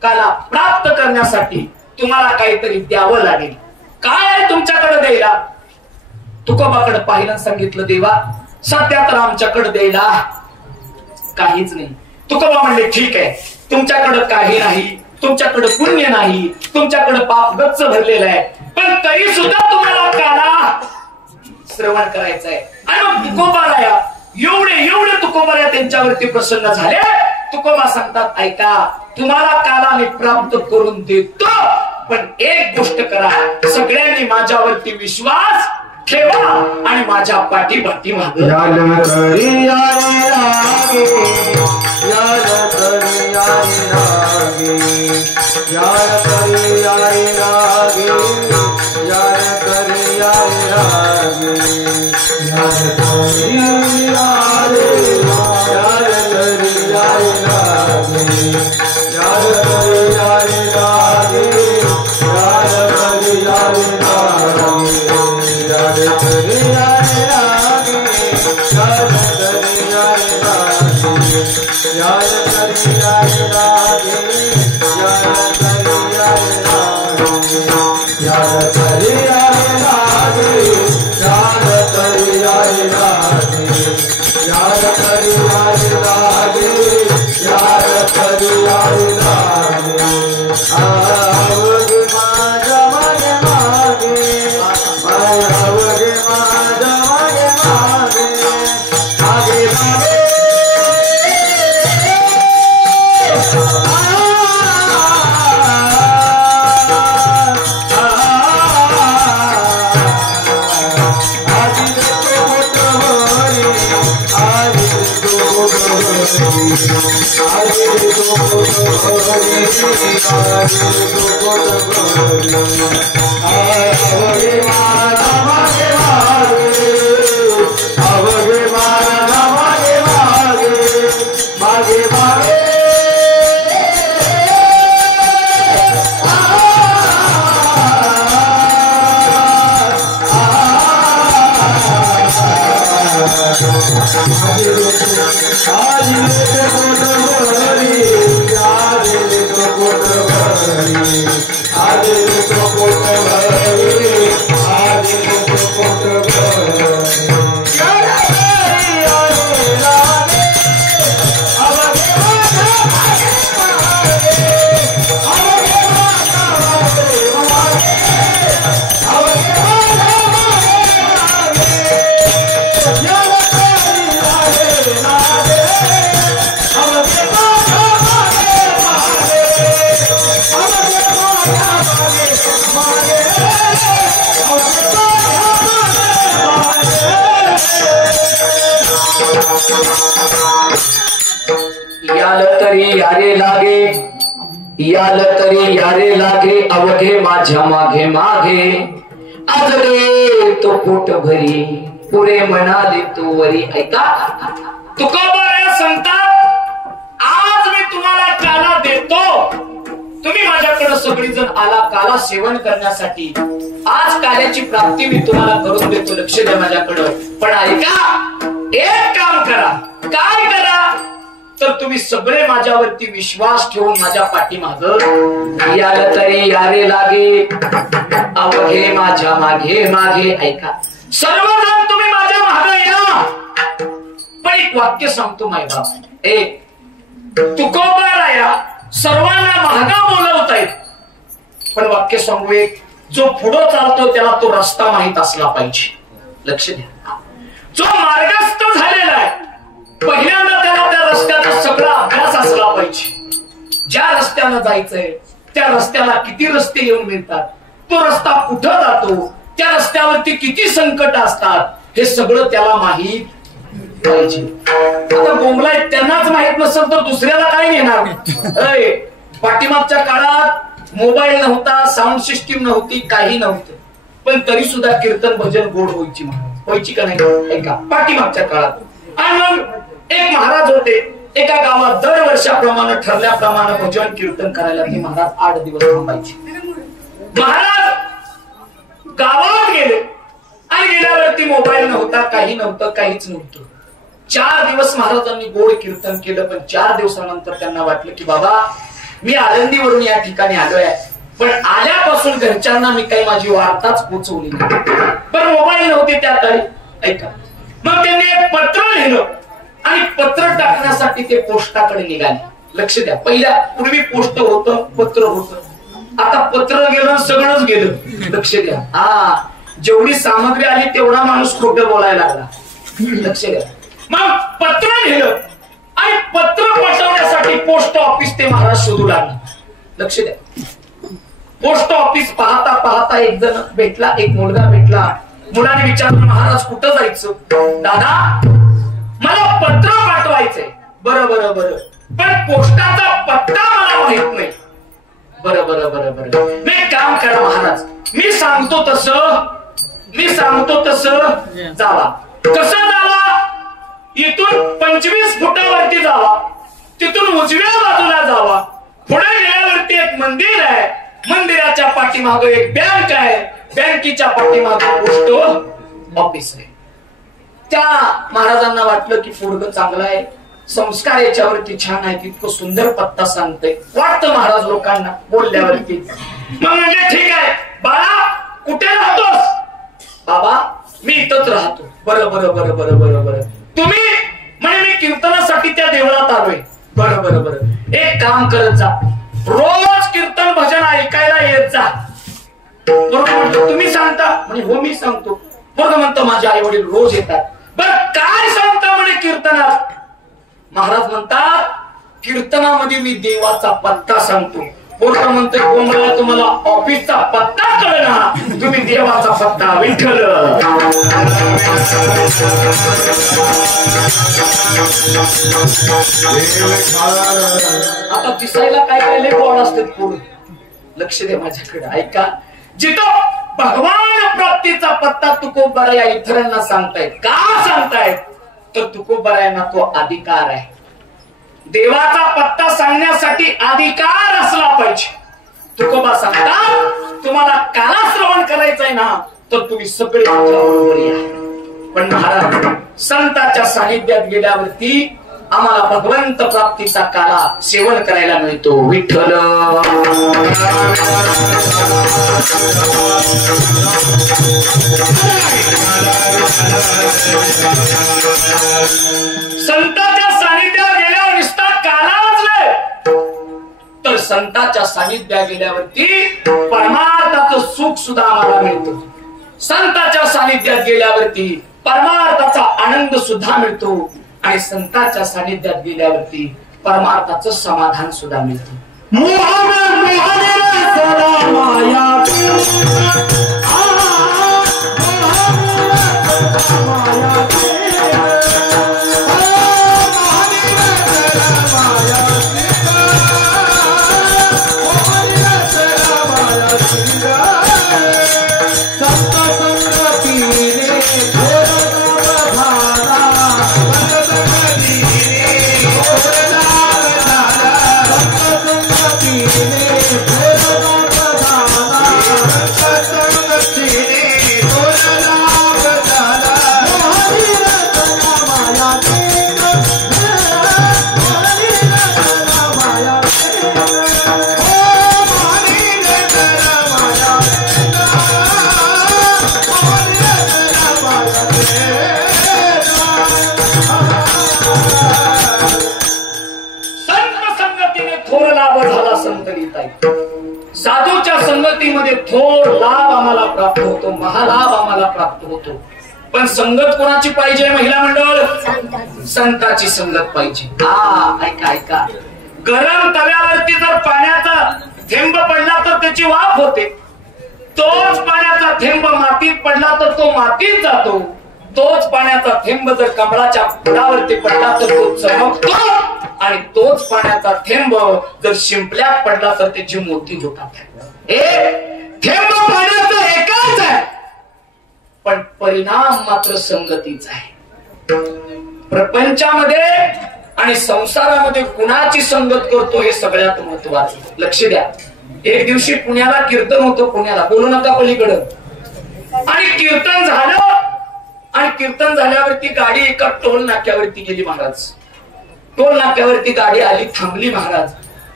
काला प्राप्त करण्यासाठी तुम्हाला काहीतरी द्यावं लागेल. काय आहे तुमच्याकडे द्यायला. तुकोबाकडे पाहिलं सांगितलं देवा सध्या तर आमच्याकडे द्यायला काहीच नाही. तुकोबा म्हणले ठीक आहे तुमच्याकडे काही नाही, तुमच्याकडे पुण्य नाही, तुमच्याकडे पाप गच्च भरलेलं आहे, पण तरी सुद्धा तुम्हाला काला श्रवण करायचं आहे. आणि मग तुकोबाराया एवढे तुकोबाराया त्यांच्यावरती प्रसन्न झाले. तुकोबा सांगतात ऐका तुम्हाला काला मी प्राप्त करून देतो, पण एक गोष्ट करा सगळ्यांनी माझ्यावरती विश्वास ठेवा आणि माझ्या पाठीभरती मागे याल तरी यारे लागे अवघे माझ्या मागे मागे आज रे तो पोट भरी पुरे म्हणाले तू वरी. ऐका तुकोबा सांगतात आज मी तुम्हाला काला देतो. तुम्ही माझ्याकडे सगळी जण आला काला सेवन करण्यासाठी. आज काल्याची प्राप्ती मी तुम्हाला करून देतो. लक्ष द्या माझ्याकडं. पण ऐका एक काम करा. काय करा तर तुम्ही सगळे माझ्यावरती विश्वास ठेवून माझ्या पाठीमागं याल तरी यारे लागे अवघे माझ्या मागे मागे. ऐका सर्वजण तुम्ही माझ्या मागे या. पण एक वाक्य सांगतो माय बाप. एक तुकोबा राया सर्वांना महागा बोलवतायत. पण वाक्य सांगू एक जो पुढं चालतो त्याला तो रस्ता माहित असला पाहिजे. लक्ष द्या. जो मार्गस्थ झालेला आहे पहिल्यांदा त्याला त्या रस्त्याचा सगळा अभ्यास असला पाहिजे. ज्या रस्त्यानं जायचंय त्या रस्त्याला किती रस्ते येऊन मिळतात, तो रस्ता कुठं जातो, त्या रस्त्यावरती किती संकट असतात, हे सगळं त्याला माहित पाहिजे. आता बोंबलाय त्यांनाच माहित नसेल तर दुसऱ्याला काय नेणार. पाठीमागच्या काळात मोबाईल नव्हता, साऊंड सिस्टीम नव्हती, काही नव्हतं. पण तरी सुद्धा कीर्तन भजन गोड व्हायची का नाही. ऐका पाठीमागच्या काळात. आणि मग एक महाराज होते एका गावात. दरवर्षाप्रमाणे ठरल्याप्रमाणे भजन कीर्तन करायला ते महाराज 8 दिवस थांबायचे. महाराज गावात गेले आणि गेल्यावरती मोबाईल नव्हता, काही नव्हतं, काहीच नव्हतं. 4 दिवस महाराजांनी गोड कीर्तन केलं. पण 4 दिवसानंतर त्यांना वाटलं की बाबा मी आळंदीवरून या ठिकाणी आलोय, पण आल्यापासून घरच्यांना मी काही माझी वार्ताच पोचवली नाही. पण मोबाईल नव्हते त्या काळी. ऐका मग त्यांनी एक पत्र लिहिलं आणि पत्र टाकण्यासाठी ते पोस्टाकडे निघाले. लक्ष द्या. पहिल्या पूर्वी पोस्ट होतं, पत्र होतं. आता पत्र गेलं, सगळंच गेलं. लक्ष द्या. जेवढी सामग्री आली तेवढा माणूस खोटं बोलायला लागला. लक्ष द्या. मग पत्र लिहिलं आणि पत्र पाठवण्यासाठी पोस्ट ऑफिस ते महाराज शोधू लागले. लक्ष द्या. पोस्ट ऑफिस पाहता पाहता एक जण भेटला, एक मुलगा भेटला. मुलाने विचारलं महाराज कुठं जायचं. दादा मला पत्र पाठवायचंय. बरं बरं बरं, पण पोस्टाचा पत्ता मला माहित नाही. बरं बरं बरं बरं, मी काम करा महाराज, मी सांगतो तसं मी सांगतो तसं जावा. कसं जावा? इथून 25 फुटावरती जावा, तिथून उजव्या बाजूला जावा. पुढे गेल्यावरती एक मंदिर आहे, मंदिराच्या पाठीमागे एक बँक आहे, बँकेच्या पाठीमागे पोस्ट ऑफिस आहे. त्या महाराजांना वाटलं की पोरगं चांगलं आहे, संस्कार याच्यावरती छान आहे, इतकं सुंदर पत्ता सांगतंय वाटतं महाराज लोकांना बोलल्यावरती. मग म्हणजे ठीक आहे बाळा, कुठे राहतोस? बाबा मी इथंच राहतो. बरं बरं बरं बरं बरं बरं. तुम्ही म्हणे मी कीर्तनासाठी त्या देवळात आलोय. बरं बरं बरं. एक काम करत जा, रोज कीर्तन भजन ऐकायला येत जा. बरोबर म्हणतो. तुम्ही सांगता? म्हणे हो मी सांगतो. बरोबर म्हणतो. माझे आई वडील रोज येतात. बरं काय सांगता म्हणे कीर्तनात? महाराज म्हणतात कीर्तनामध्ये मी देवाचा पत्ता सांगतो. पोरगा म्हणतोय कोंबड्याला तुम्हाला ऑफिसचा पत्ता कळना, तुम्ही देवाचा पत्ता विठ्ठल. आता दिसायला काय काय लय गोड असतात पोरं. लक्ष दे माझ्याकडे, ऐका. जिथं भगवान प्राप्तीचा पत्ता तुकोबराया इतरांना सांगतायत. का सांगतायत? तर तुकोबरायांना तो अधिकार आहे. देवाचा पत्ता सांगण्यासाठी अधिकार असला पाहिजे. तुकोबा सांगतात तुम्हाला काला श्रवण करायचंय ना, तर तुम्ही सगळे माझ्याबरोबर या. पण महाराज संतांच्या सानिध्यात गेल्यावरती आम्हाला भगवंत प्राप्तीचा काला सेवन करायला मिळतो. विठ्ठल संतांच्या सानिध्यात गेल्यावर नुसता कालाच नाही, तर संतांच्या सानिध्यात गेल्यावरती परमार्थाचं सुख सुद्धा आम्हाला मिळतं. संतांच्या सानिध्यात गेल्यावरती परमार्थाचा आनंद सुद्धा मिळतो आणि संतांच्या सानिध्यात गेल्यावरती परमार्थाचं समाधान सुद्धा मिळतं. साधूच्या संगतीमध्ये थोर लाभ आम्हाला प्राप्त होतो, महालाभ आम्हाला प्राप्त होतो. पण संगत कोणाची पाहिजे? महिला मंडळ संताची संगत पाहिजे. ऐका ऐका. गरम तव्यावरती जर पाण्याचा थेंब पडला तर त्याची वाफ होते. तोच पाण्याचा थेंब मातीत पडला तर तो मातीत जातो. तोच पाण्याचा थेंब जर कमळाच्या फुलावरती पडला तर तो चमकतो. आणि तोच पाण्याचा थेंब जर शिंपल्यात पडला तर त्याची मोती होतात. थेंब पाण्याचा एकाच आहे, पण परिणाम मात्र संगतीचा आहे. प्रपंचामध्ये आणि संसारामध्ये कुणाची संगत करतो हे सगळ्यात महत्वाचं. लक्ष द्या. एक दिवशी पुण्याला कीर्तन होतं. पुण्याला बोलू नका पलीकडं. आणि कीर्तन झालं आणि कीर्तन झाल्यावरती गाडी एका टोल नाक्यावरती गेली महाराज. टोल नाक्यावरती गाडी आली, थांबली महाराज.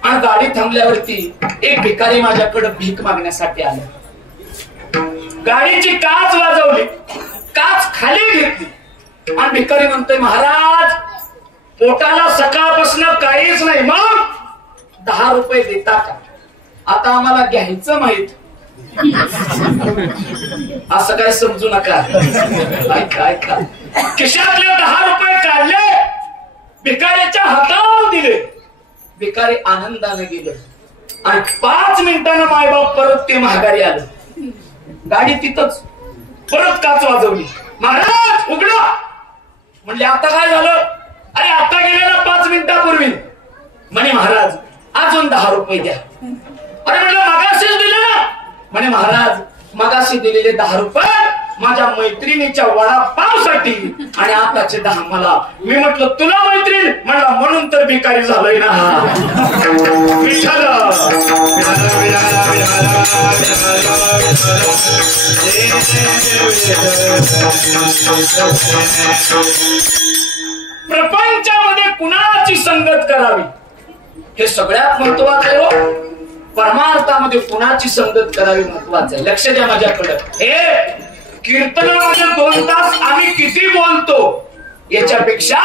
आणि गाडी थांबल्यावरती एक भिकारी माझ्याकडे भीक मागण्यासाठी आला. गाडीची काच वाजवली, काच खाली घेतली आणि भिकारी म्हणतोय महाराज पोटाला सकाळपासून काहीच नाही, मग 10 रुपये देता का? आता आम्हाला घ्यायचं माहित, असं काय समजू नका. ऐका ऐका. खिशातले 10 रुपये काढले, भिकाऱ्याच्या हातावर दिले. भिकारी आनंदाने गेले आणि 5 मिनिटांना मायबाप परत ते महागारी आलं. गाडी तिथंच परत काच वाजवली. महाराज उघडा. म्हणले आता काय झालं? अरे आता गेलेला 5 मिनिटापूर्वी. म्हणे महाराज अजून 10 रुपये द्या. अरे म्हटलं मगाशीच दिले ना. म्हणे महाराज मगाशी दिलेले 10 रुपये माझ्या मैत्रिणीच्या वडापावसाठी आणि आताचे 10 मला. मी म्हटलं तुला मैत्रीण म्हणला म्हणून तर भिकारी झालोय ना. विठ्ठल प्रपंचामध्ये कुणाची संगत करावी हे सगळ्यात महत्वाचं आहे हो. परमार्थामध्ये कुणाची संगत करावी महत्वाचं आहे. लक्ष द्या माझ्याकडे. हे कीर्तनामध्ये 2 तास आम्ही किती बोलतो याच्यापेक्षा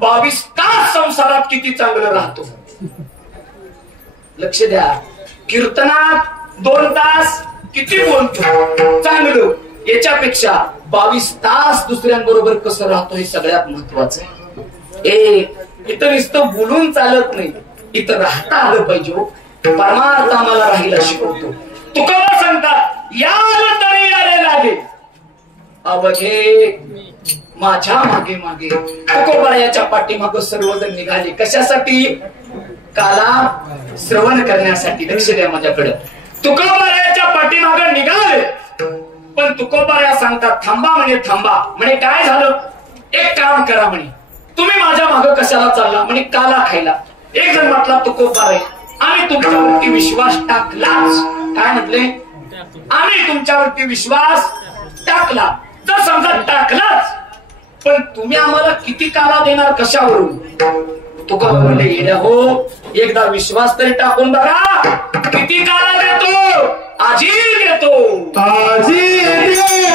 22 तास संसारात किती चांगलं राहतो. लक्ष द्या. कीर्तनात 2 तास किती बोलतो चांगलं याच्यापेक्षा 22 तास दुसऱ्यांबरोबर कसं राहतो हे सगळ्यात महत्वाचं आहे. इथं नुसतं बोलून चालत नाही, इथं राहता आलं पाहिजे. परमार्थ आम्हाला राहायला शिकवतो. तुकाराम सांगतात याल तरी याले लागे अवघे माझ्या मागे मागे. तुकोबारायाच्या पाठीमागे सर्वजण निघाले. कशासाठी? काला श्रवण करण्यासाठी. लक्ष द्या माझ्याकडे. तुकोबारायाच्या पाठीमागे निघाले पण तुकोबाराया सांगतात थांबा म्हणे. थांबा म्हणे काय झालं? एक काम करा म्हणे. तुम्ही माझ्या मागे कशाला चालला म्हणे? काला खायला. एक जण म्हटला तुकोबाराय आम्ही तुमच्यावरती विश्वास टाकलाच. काय म्हटले? आम्ही तुमच्यावरती विश्वास टाकला. जर समजा टाकलाच पण तुम्ही आम्हाला किती काला देणार कशावरून? तुकोबा म्हणले येड्या हो, एकदा विश्वास तरी टाकून बघा. किती काला देतो? आजी देतो. आजी देतो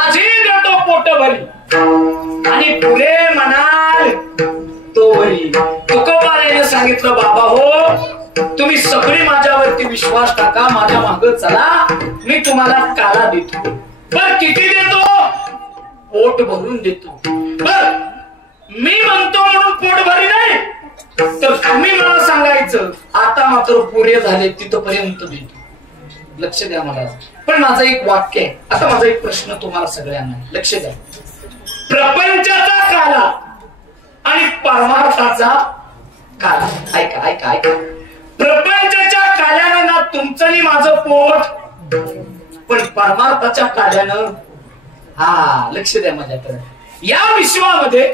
आजी देतो आणि पुरे म्हणाल तो भरी. तुकोबारायाने सांगितलं बाबा हो तुम्ही सगळे माझ्यावरती विश्वास टाका, माझ्या मागे चला, मी तुम्हाला काला देतो. बर किती देतो? पोट भरून देतो. बर मी म्हणतो म्हणून पोट भरी नाही तर तुम्ही मला सांगायचं आता मात्र पुरे झाले तिथपर्यंत देतो. लक्ष द्या मला. पण माझं एक वाक्य आहे. आता माझा एक प्रश्न तुम्हाला सगळ्यांना. लक्ष द्या. प्रपंचाचा काला आणि परमार्थाचा काला. ऐका ऐका ऐका. प्रपंचाच्या काल्यानं ना तुमचं आणि माझं पोट, पण परमार्थाच्या काल्यानं लक्ष द्या माझ्याकडे. या विश्वामध्ये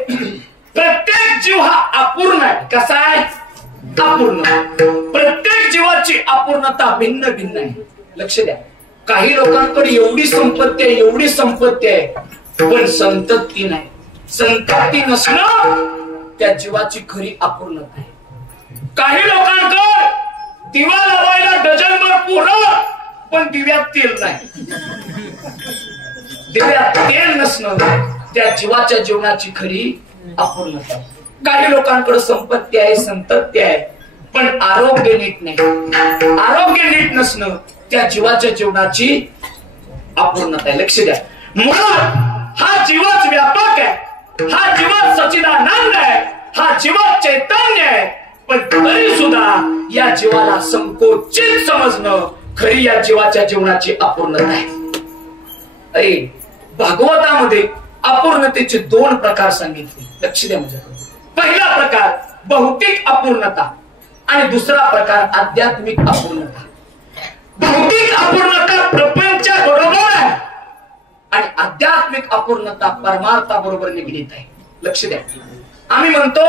प्रत्येक जीव हा अपूर्ण आहे. कसा आहे? अपूर्ण. प्रत्येक जीवाची अपूर्णता भिन्न भिन्न आहे. लक्ष द्या. काही लोकांकडे एवढी संपत्ती आहे, एवढी संपत्ती आहे, पण संतती नाही. संतती नसणं त्या जीवाची खरी अपूर्णता आहे. काही लोकांकडे दिवा लावायला डझनभर पोरं, पण दिव्यात तेल नाही. दिव्यात तेल नसणं त्या जीवाच्या जीवनाची खरी अपूर्णता. काही लोकांकडे संपत्ती आहे, संतती आहे, पण आरोग्य नीट नाही. आरोग्य नीट नसणं त्या जीवाच्या जीवनाची अपूर्णता आहे. लक्ष द्या. म्हणून हा जीवच व्यापक आहे, हा जीवच सच्चिदानंद आहे, हा जीवच चैतन्य आहे. पण तरी सुद्धा या जीवाला संकोचित समजणं खरी या जीवाच्या जीवनाची अपूर्णता आहे. अरे भागवतामध्ये अपूर्णतेचे 2 प्रकार सांगितले. लक्ष द्या माझ्याकडे. पहिला प्रकार भौतिक अपूर्णता आणि दुसरा प्रकार आध्यात्मिक अपूर्णता. भौतिक अपूर्णता प्रपंचा बरोबर आहे आणि आध्यात्मिक अपूर्णता परमार्था बरोबर निगडीत आहे. लक्ष द्या. आम्ही म्हणतो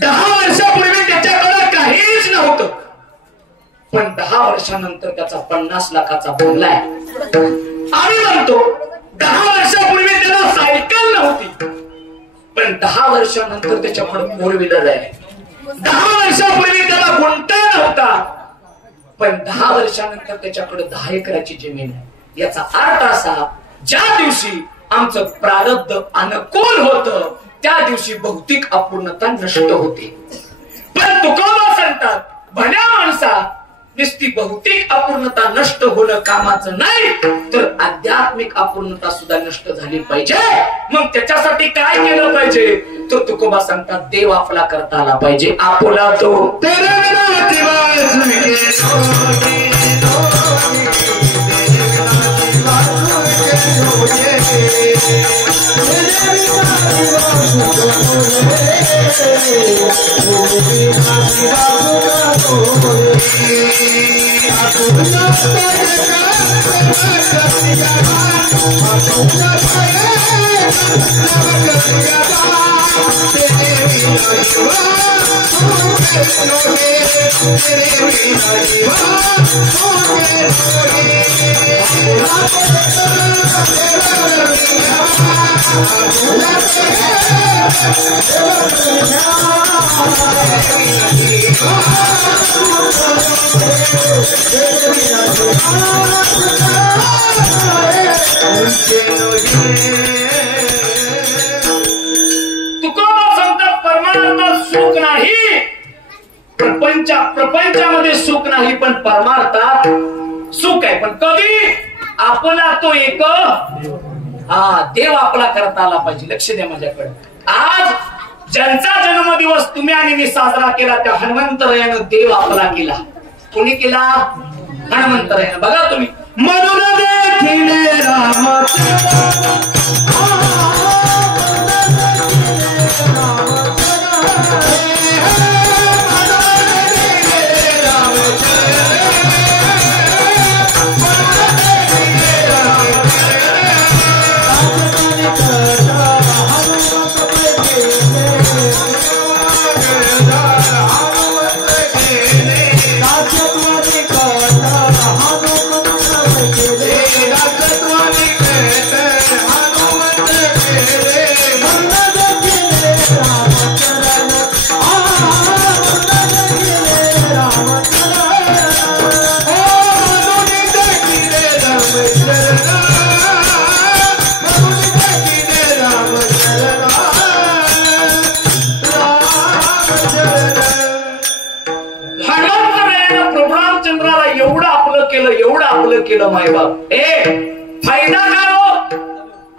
10 वर्षापूर्वी त्याच्याकडे काहीच नव्हतं, पण 10 वर्षानंतर त्याचा 50 लाखाचा बंगला आहे. आम्ही म्हणतो 10 वर्षापूर्वी त्याला सायकल नव्हती, पण 10 वर्षानंतर त्याच्याकडे 4 व्हीलर आहे. 10 वर्षापूर्वी त्याला गुंठा नव्हता, पण 10 वर्षानंतर त्याच्याकडे 10 एकराची जमीन आहे. याचा अर्थ असा, ज्या दिवशी आमचं प्रारब्ध अनुकूल होतं त्या दिवशी भौतिक अपूर्णता नष्ट होते. पण तुकोबा सांगतात, भल्या माणसा नुसती भौतिक अपूर्णता नष्ट होणं कामाचं नाही, तर आध्यात्मिक अपूर्णता सुद्धा नष्ट झाली पाहिजे. मग त्याच्यासाठी काय केलं पाहिजे? तर तुकोबा सांगतात, देव आपला करता आला पाहिजे. आपोला तो तुकोबा सांगतात, परमार्थात सुख नाही, प्रपंचामध्ये सुख नाही, पण परमार्थात सुख आहे. पण कधी? आपला तो एक देव आपला करता आला पाहिजे. लक्ष द्या माझ्याकडे. आज ज्यांचा जन्मदिवस तुम्ही आणि मी साजरा केला त्या हनुमंतरायानं देव आपला केला. कोणी केला? हनुमंतरायानं. बघा तुम्ही, म्हणून देखील राम एवढं आपलं केलं मायबाप. फायदा काय हो?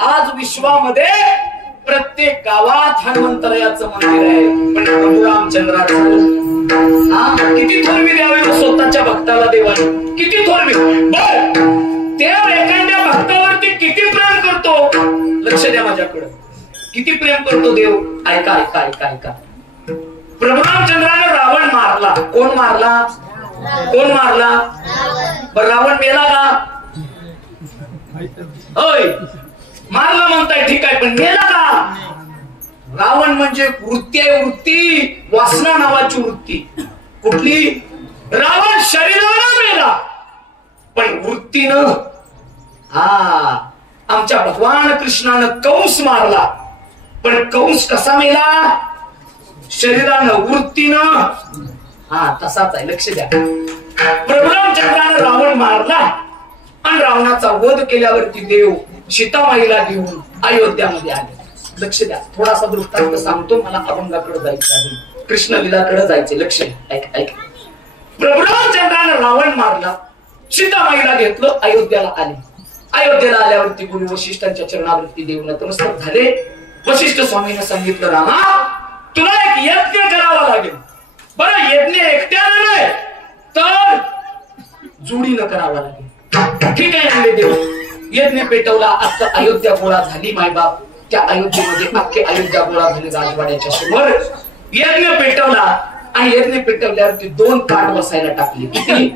आज विश्वामध्ये प्रत्येक गावात हनुमंतरायाचं मंदिर आहे, पण प्रभू रामचंद्राचं किती थोरवी द्यावी स्वतःच्या भक्ताला देवाने. किती थोरवी. बर, देव एखाद्या भक्तावरती किती प्रेम करतो? लक्ष द्या माझ्याकडं. किती प्रेम करतो देव? ऐका ऐका ऐका ऐका. प्रभू रामचंद्राने रावण मारला. कोण मारला? कोण मारला? बर, रावण मेला का? होय, मारला म्हणताय, ठीक आहे, पण मेला का? रावण म्हणजे वृत्ती आहे, वृत्ती, वासना नावाची वृत्ती. कुठली? रावण शरीरानं मेला, पण वृत्तीनं. आमच्या भगवान कृष्णानं कंस मारला, पण कंस कसा मेला? शरीरानं, वृत्तीनं. तसाच आहे. लक्ष द्या. प्रभू रामचंद्रानं रावण मारला आणि रावणाचा वध केल्यावरती देव सीतामाईला घेऊन अयोध्यामध्ये आले. लक्ष द्या, थोडासा दृष्टांत सांगतो, मला अभंगाकडे जायचं आहे, कृष्ण लीलाकडे जायचे. लक्ष द्या, ऐक ऐक. प्रभू रामचंद्रानं रावण मारला, सीतामाईला घेतलं, अयोध्याला आले. अयोध्येला आल्यावरती गुरु वशिष्ठांच्या चरणावरती देऊन नतमस्तक झाले. वशिष्ठ स्वामींना सांगितलं, रामा तुला एक यज्ञ करावा लागेल. बरं, यज्ञ एकट्याने नाही तर जोडीनं करावा लागेल. ठीक आहे म्हणले देव. यज्ञ पेटवला. आता अयोध्या गोळा झाली. मायबाप त्या अयोध्येमध्ये अख्खे अयोध्या गोळा झाली राजवाड्याच्या समोर. यज्ञ पेटवला आणि यज्ञ पेटवल्यावरती 2 पाट बसायला टाकले. किती?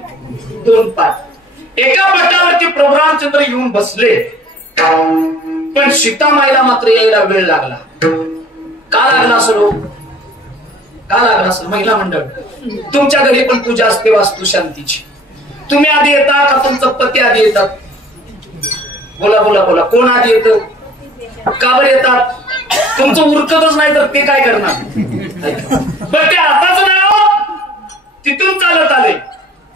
2 पाट. एका पाटावरती प्रभू रामचंद्र येऊन बसले, पण सीतामाईला मात्र यायला वेळ लागला. का लागला असलो? का लागला असलो? महिला मंडळ, तुमच्या घरी पण पूजा असते वास्तू शांतीची. तुम्ही आधी येता का तुमचं पती आधी येतात? बोला बोला बोला, कोण आधी येतं? का बरं येतात? तुमचं उरकतच नाही तर ते काय करणार? पण ते आताच नाही, तिथून चालत आले.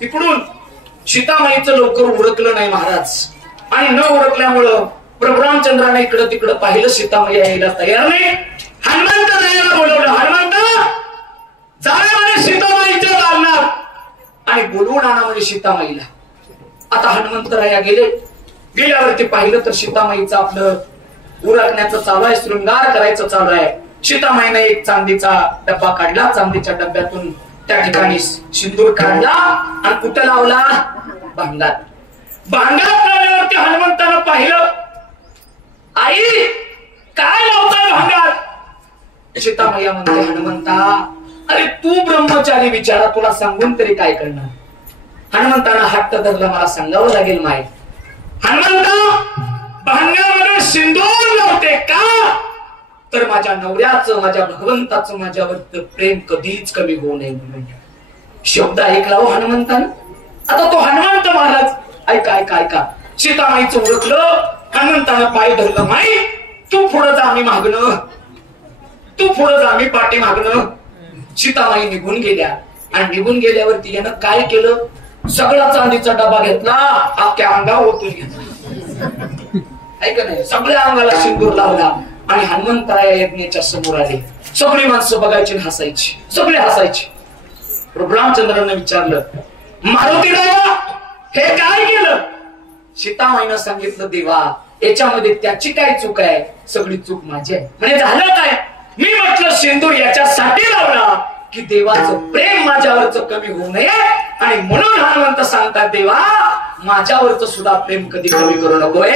तिकडून सीतामाईचं लवकर उरकलं नाही महाराज, आणि न उरकल्यामुळं प्रभू रामचंद्राने इकडं तिकडं पाहिलं, सीतामाई यायला तयार नाही. हनुमंत रायाला बोलवलं, हनुमंत जावे म्हणे सीतामाईच्या दालनात आणि बोलवून आणा म्हणजे सीतामाईला. आता हनुमंतराया गेले. गेल्यावरती पाहिलं तर सीतामाईचं आपलं उरकण्याचं चालू आहे, शृंगार करायचं चालू आहे. सीतामाईने एक चांदीचा डब्बा काढला, चांदीच्या डब्यातून त्या ठिकाणी सिंदूर काढला आणि कुठं लावला? भांगात. भांगात लावल्यावरती हनुमंतानं पाहिलं, आई काय लावताय भांगात? सीतामाई म्हणते, हनुमंता अरे तू ब्रह्मचारी विचारा, तुला सांगून तरी काय करणार? हनुमंतानं हट्ट धरला, मला सांगावं लागेल माय. हनुमंता भांगामध्ये सिंदूर लावते का? तर माझ्या नवऱ्याचं, माझ्या भगवंताचं माझ्यावर प्रेम कधीच कमी होऊ नये म्हणून शब्द ऐकला हो हनुमंतानं. आता तो हनुमंत महाराज ऐका ऐका ऐका. सीतामाईचं ओळखलं, हनुमंतानं पाय धरलं, माई तू पुढं जा, मी मागणं, तू पुढं जा, मी पाठी मागणं. सीतामाई निघून गेल्या आणि निघून गेल्यावरती यानं काय केलं? सगळा चांदीचा डबा घेतला, अख्ख्या अंगावर ओतून घेतला. ऐका नाही, सगळ्या अंगाला सिंदूर लावला आणि हनुमंतराया यज्ञाच्या समोर आले. सगळी माणसं बघायची, हसायची, सगळे हसायची. प्रभू रामचंद्रांना विचारलं, मारुती राया हे काय केलं? सीतामाईनं सांगितलं, देवा याच्यामध्ये त्याची काय चूक आहे? सगळी चूक माझी आहे. म्हणजे झालं काय? मी म्हटलं सिंदूर याच्यासाठी लावला की देवाचं प्रेम माझ्यावरच कमी होऊ नये, आणि म्हणून हनुमंत सांगतात, देवा माझ्यावरच सुद्धा प्रेम कधी कमी करू नकोय.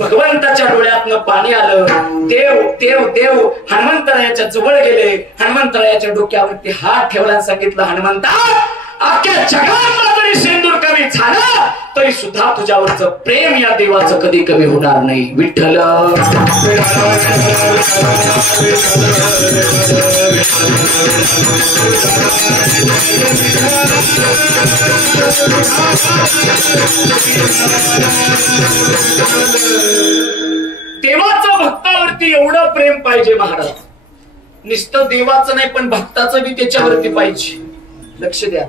भगवंताच्या डोळ्यातनं पाणी आलं. देव देव देव हनुमंतरायाच्या जवळ गेले. हनुमंतरायाच्या डोक्यावरती हात ठेवला आणि सांगितलं, हनुमंता अख्ख्या जगात जरी सिंदूर कमी झालं तरी सुद्धा तुझ्यावरचं प्रेम या देवाचं कधी कमी होणार नाही. विठ्ठल देवाचं भक्तावरती एवढं प्रेम पाहिजे महाराज. नुसतं देवाचं नाही पण भक्ताचं बी त्याच्यावरती पाहिजे. लक्ष द्या,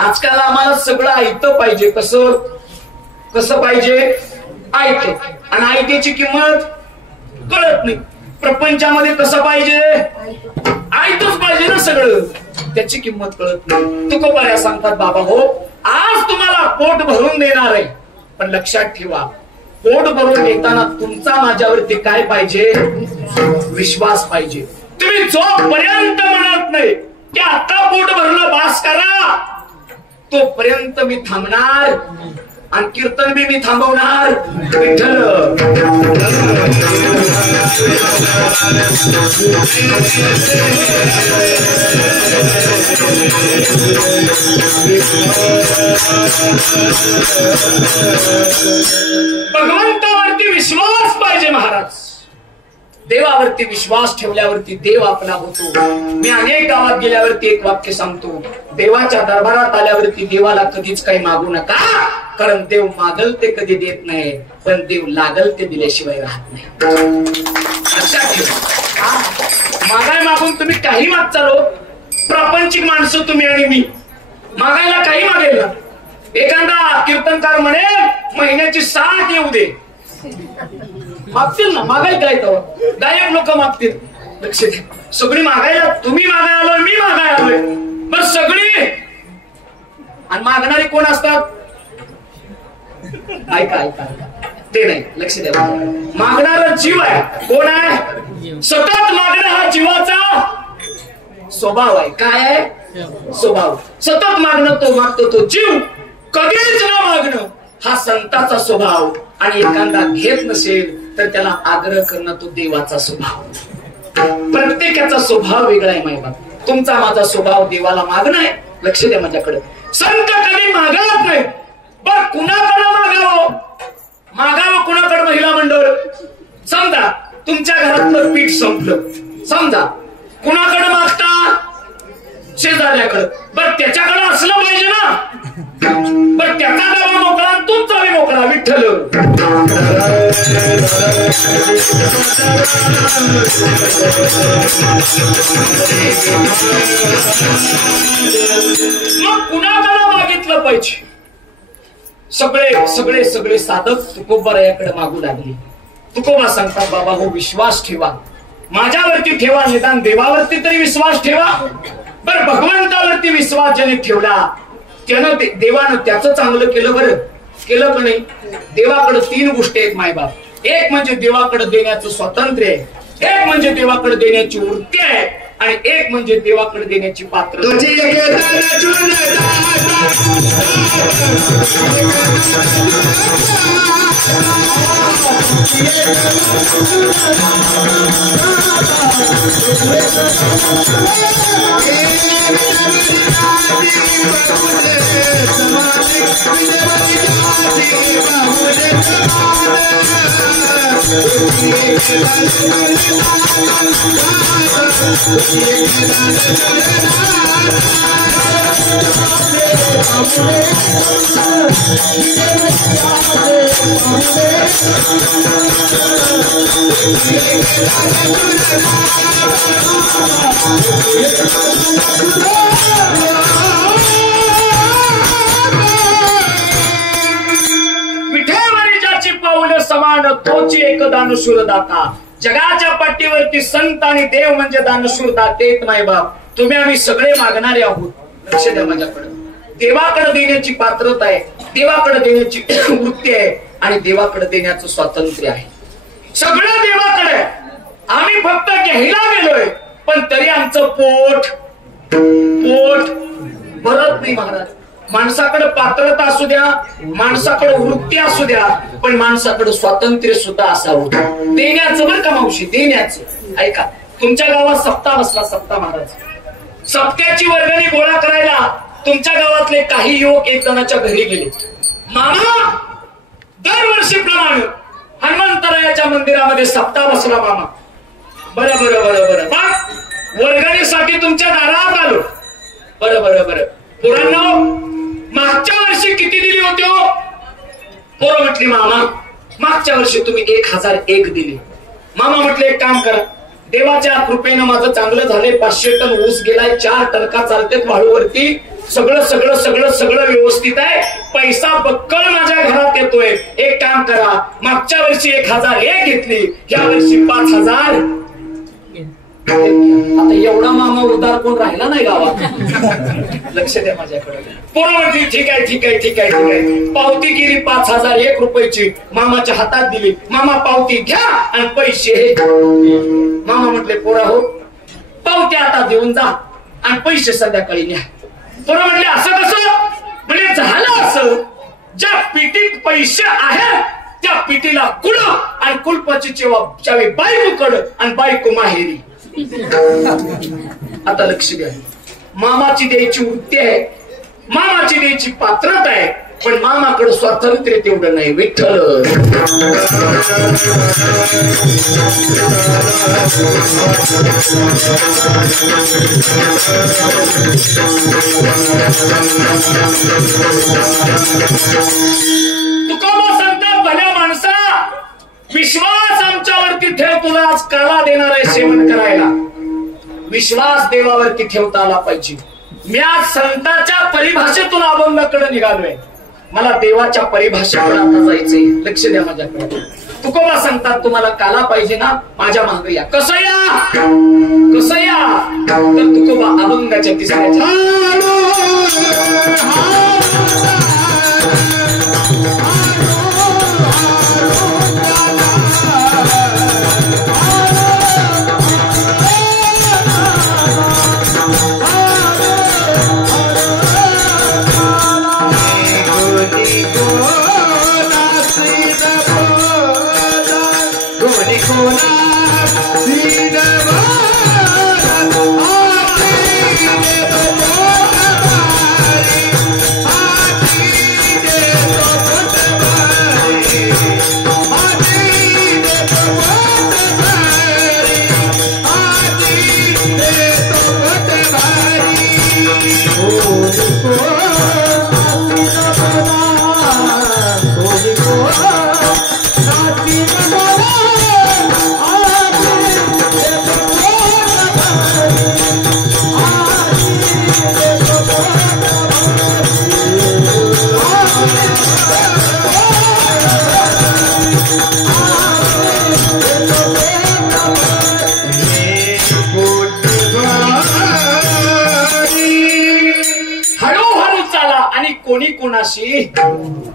आजकाल आम्हाला सगळं ऐकतं पाहिजे. कसं कसं पाहिजे? ऐकतं. आणि ऐकायची किंमत कळत नाही. प्रपंचामध्ये कसं पाहिजे? ऐकतच पाहिजे ना सगळं, त्याची किंमत कळत नाही. तुकोबाऱ्या सांगतात, बाबा हो आज तुम्हाला पोट भरून देणार आहे, पण लक्षात ठेवा पोट भरून देताना तुमचा माझ्यावरती काय पाहिजे? विश्वास पाहिजे. तुम्ही जोपर्यंत म्हणत नाही की आता पोट भरलं बास करा, तोपर्यंत मी थांबणार आणि कीर्तन बी मी थांबवणार. विठ्ठल भगवंतावरती विश्वास पाहिजे महाराज. देवावरती विश्वास ठेवल्यावरती देव आपला होतो. मी अनेक गावात गेल्यावरती एक वाक्य सांगतो, देवाच्या दरबारात आल्यावरती देवाला कधीच काही मागू नका, कारण देव मागल ते कधी देत नाही, पण देव लागल ते दिल्याशिवाय राहत नाही. लक्षात ठेवा, मागाय मागून तुम्ही काही माग चालो, प्रापंचिक माणसं तुम्ही आणि मी मागायला काही मागेल ना. एखादा कीर्तनकार म्हणे महिन्याची 60 येऊ दे, मागतील ना, मागाय काय तर गायक लोक मागतील. लक्ष द्या, सगळी मागायला, तुम्ही मागाय आलोय, मी मागाय आलोय, पण सगळी. आणि मागणारी कोण असतात? ऐका ऐका ते नाही, लक्ष द्या. मागणारा जीव आहे. कोण आहे? सतत मागणं हा जीवाचा स्वभाव आहे. काय आहे? स्वभाव. सतत मागणं, तो मागतो तो जीव. कधीच न मागणं हा संताचा स्वभाव. आणि एखादा घेत नसेल तर त्याला आग्रह करणं तो देवाचा स्वभाव. प्रत्येकाचा स्वभाव वेगळा आहे मायबाप. तुमचा माझा स्वभाव देवाला मागणं आहे. लक्ष द्या माझ्याकडे. संत कधी मागत नाही. बर कुणाकडे मागावं? मागावं कुणाकडे? महिला मंडळ. समजा तुमच्या घरातलं पीठ संपलं, समजा कुणाकडे मागता? शेजाऱ्याकडे. बर त्याच्याकडे असलं पाहिजे ना. बर त्याचा डबा मोकळा, तुमचा बी मोकळा. विठ्ठल मग कुणाकडे मागितलं पाहिजे? सगळे सगळे सगळे साधक तुकोबारायाकडे मागू लागले. तुकोबा सांगतात, बाबा हो, विश्वास ठेवा माझ्यावरती, ठेवा निदान देवावरती तरी विश्वास ठेवा. बर भगवंतावरती विश्वास ज्याने ठेवला त्यानं देवानं त्याचं चांगलं केलं. बरं केलं का नाही? देवाकडे 3 गोष्टी आहेत मायबाप. एक म्हणजे देवाकडे देण्याचं स्वातंत्र्य आहे, एक म्हणजे देवाकडे देण्याची वृत्ती आहे, आणि एक म्हणजे देवाकडे देण्याची पात्रता. विठेवरी ज्याची पाऊल समान तोची एक दानशूर दाता. जगाच्या पाठीवरती संत आणि देव म्हणजे दानशूर दातेत मायबाप. तुम्ही आम्ही सगळे मागणारे आहोत. लक्ष द्या माझ्याकडे. देवाकडे देण्याची पात्रता आहे, देवाकडे देण्याची वृत्ती आहे, आणि देवाकडे देण्याचं स्वातंत्र्य आहे. सगळं देवाकडे. आम्ही फक्त घ्यायला गेलोय, पण तरी आमचं पोट भरत नाही महाराज. माणसाकडे पात्रता असू द्या, माणसाकडे वृत्ती असू द्या, पण माणसाकडे स्वातंत्र्य सुद्धा असावं. देण्याचं बरं का मावशी, देण्याचं. ऐका, तुमच्या गावात सप्ताह बसला. सप्ताह महाराज, सप्त्याची वर्गणी गोळा करायला तुमच्या गावातले काही युवक एक जणाच्या घरी गेले. मामा, दरवर्षीप्रमाणे हनुमंतरायाच्या मंदिरामध्ये सप्ताह बसला मामा. बरं बरं बरं बरं बघ, वर्गणीसाठी तुमच्या दारात आलो. बरं बरं बरं. पोरांनो, मागच्या वर्षी किती दिली होती हो? पोरं म्हटली, मामा मागच्या वर्षी तुम्ही 1001 दिली. मामा म्हटले, एक काम करा, देवाच्या कृपेनं माझं चांगलं झालंय. 500 टन ऊस गेलाय, 4 टरका चालतेत वाळूवरती. सगळं सगळं सगळं सगळं व्यवस्थित आहे. पैसा बक्कळ माझ्या घरात येतोय. एक काम करा, मागच्या वर्षी 1001 घेतली, या वर्षी 5000. आता एवढा मामा उदार कोण राहिला नाही गावात. लक्ष द्या माझ्याकडे. पोरं म्हटली, ठीक आहे ठीक आहे ठीक आहे ठीक आहे. पावती केली 5001 रुपयाची, मामाच्या हातात दिली. मामा पावती घ्या आणि पैसे. मामा म्हटले, पोरा हो, पावती आता देऊन जा आणि पैसे संध्याकाळी न्या. पोरं म्हटले, असं कसं? म्हणजे झालं असं, ज्या पिटीत पैसे आहेत त्या पिटीला कुळ, आणि कुलपाची चावी बायकोकडं आणि बायको माहेरी. आता लक्ष द्या, मामाची द्यायची वृत्ती आहे, मामाची द्यायची पात्रता आहे, पण मामाकडे स्वातंत्र्य तेवढं नाही. विठ्ठल तुकोबा सांगतात, भल्या माणसा, विश्वास आमच्यावरती ठेव. तुला आज काला देणार आहे सेवन करायला. विश्वास देवावरती ठेवता आला पाहिजे. मी आज संतांच्या परिभाषेतून अभंगाकडे निघालोय. मला देवाच्या परिभाषेकडे आता जायचंय. लक्ष द्या माझ्याकडे. तुकोबा सांगतात तुम्हाला काला पाहिजे ना, माझ्या मागे या. कसं या, कसं या? तर तुकोबा अभंगाच्या तिसऱ्याच्या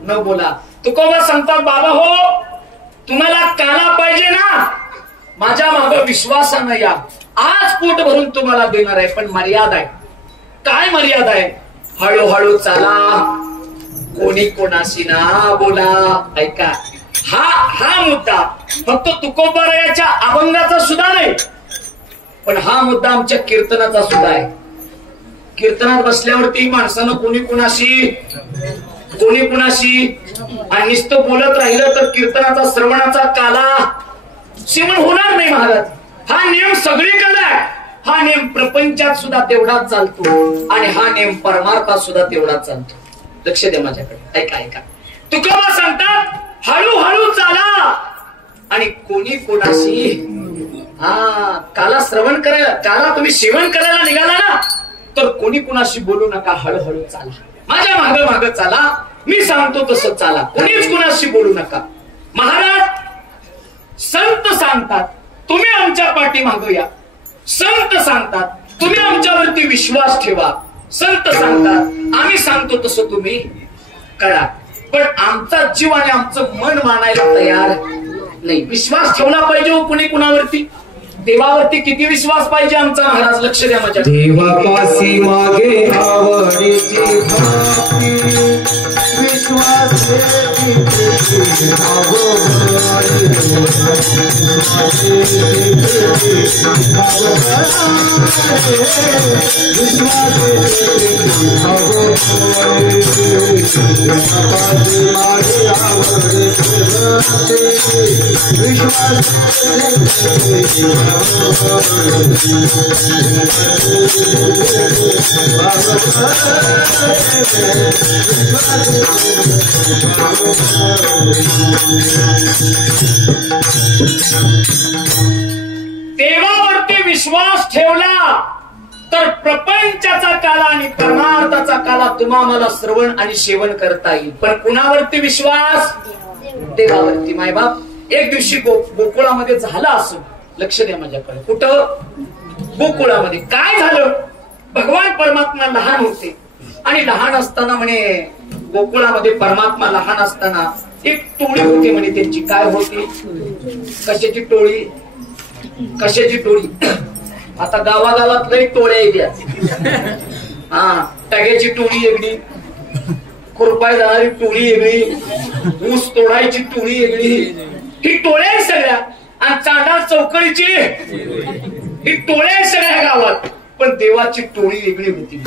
न बोला. तुकोबा सांगतात बाबा हो, तुम्हाला काला पाहिजे ना, माझ्या मागे विश्वासानं या. आज पोट भरून तुम्हाला देणार आहे, पण मर्यादा आहे. काय मर्यादा आहे? हळूहळू चाला, कोणी कोणाशी ना बोला. ऐका, हा मुद्दा फक्त तुकोबारायाच्या अभंगाचा सुद्धा नाही, पण हा मुद्दा आमच्या कीर्तनाचा सुद्धा आहे. कीर्तनात बसल्यावरती माणसानं कोणी कुणाशी आणि नुसतं बोलत राहिलं तर कीर्तनाचा श्रवणाचा काला सेवन होणार नाही महाराज. हा नियम सगळीकडे आहे. हा नियम प्रपंचात सुद्धा तेवढाच चालतो आणि हा नियम परमार्थात सुद्धा तेवढाच चालतो. लक्ष द्या माझ्याकडे. ऐका ऐका, तुकोबा सांगतात हळूहळू चाला आणि कोणी कोणाशी काला श्रवण करायला, काला तुम्ही सेवन करायला निघाला ना, तर कोणी कुणाशी बोलू नका. हळूहळू चाला, माझ्या माग माग चाला, मी सांगतो तसं चाला, कोणीच कुणाशी बोलू नका. महाराज संत सांगतात तुम्ही आमच्या पाठीमागं या. संत सांगतात तुम्ही आमच्यावरती विश्वास ठेवा. संत सांगतात आम्ही सांगतो तसं तुम्ही करा. पण आमचा जीव आणि आमचं मन मानायला तयार नाही. विश्वास ठेवला पाहिजे हो कुणी कुणावरती. देवावरती किती विश्वास पाहिजे आमचा महाराज. लक्ष द्या माझ्या. देवापासी मागे आवडीची भक्ती, विश्वास देवावरती विश्वास ठेवला तर प्रपंचाचा काला आणि परमार्थाचा काला तुम्हा मला श्रवण आणि सेवन करता येईल. पण कुणावरती विश्वास? देवावरती. मायबाप एक दिवशी गोकुळामध्ये झालं असं. लक्ष द्या माझ्याकडे. कुठं? गोकुळामध्ये. काय झालं? भगवान परमात्मा लहान होते आणि लहान असताना म्हणे गोकुळामध्ये परमात्मा लहान असताना एक टोळी होती म्हणे त्यांची. काय होती? कशाची टोळी? कशाची टोळी? आता गावागावात लई टोळ्या येत्या. टग्याची टोळी वेगळी, खुरपाय जाणारी टोळी वेगळी, ऊस तोडायची टोळी वेगळी. ही टोळ्या आहे सगळ्या. आणि चांडाळ चौकळीची ही टोळ्या आहे सगळ्या गावात. पण देवाची टोळी वेगळी होती.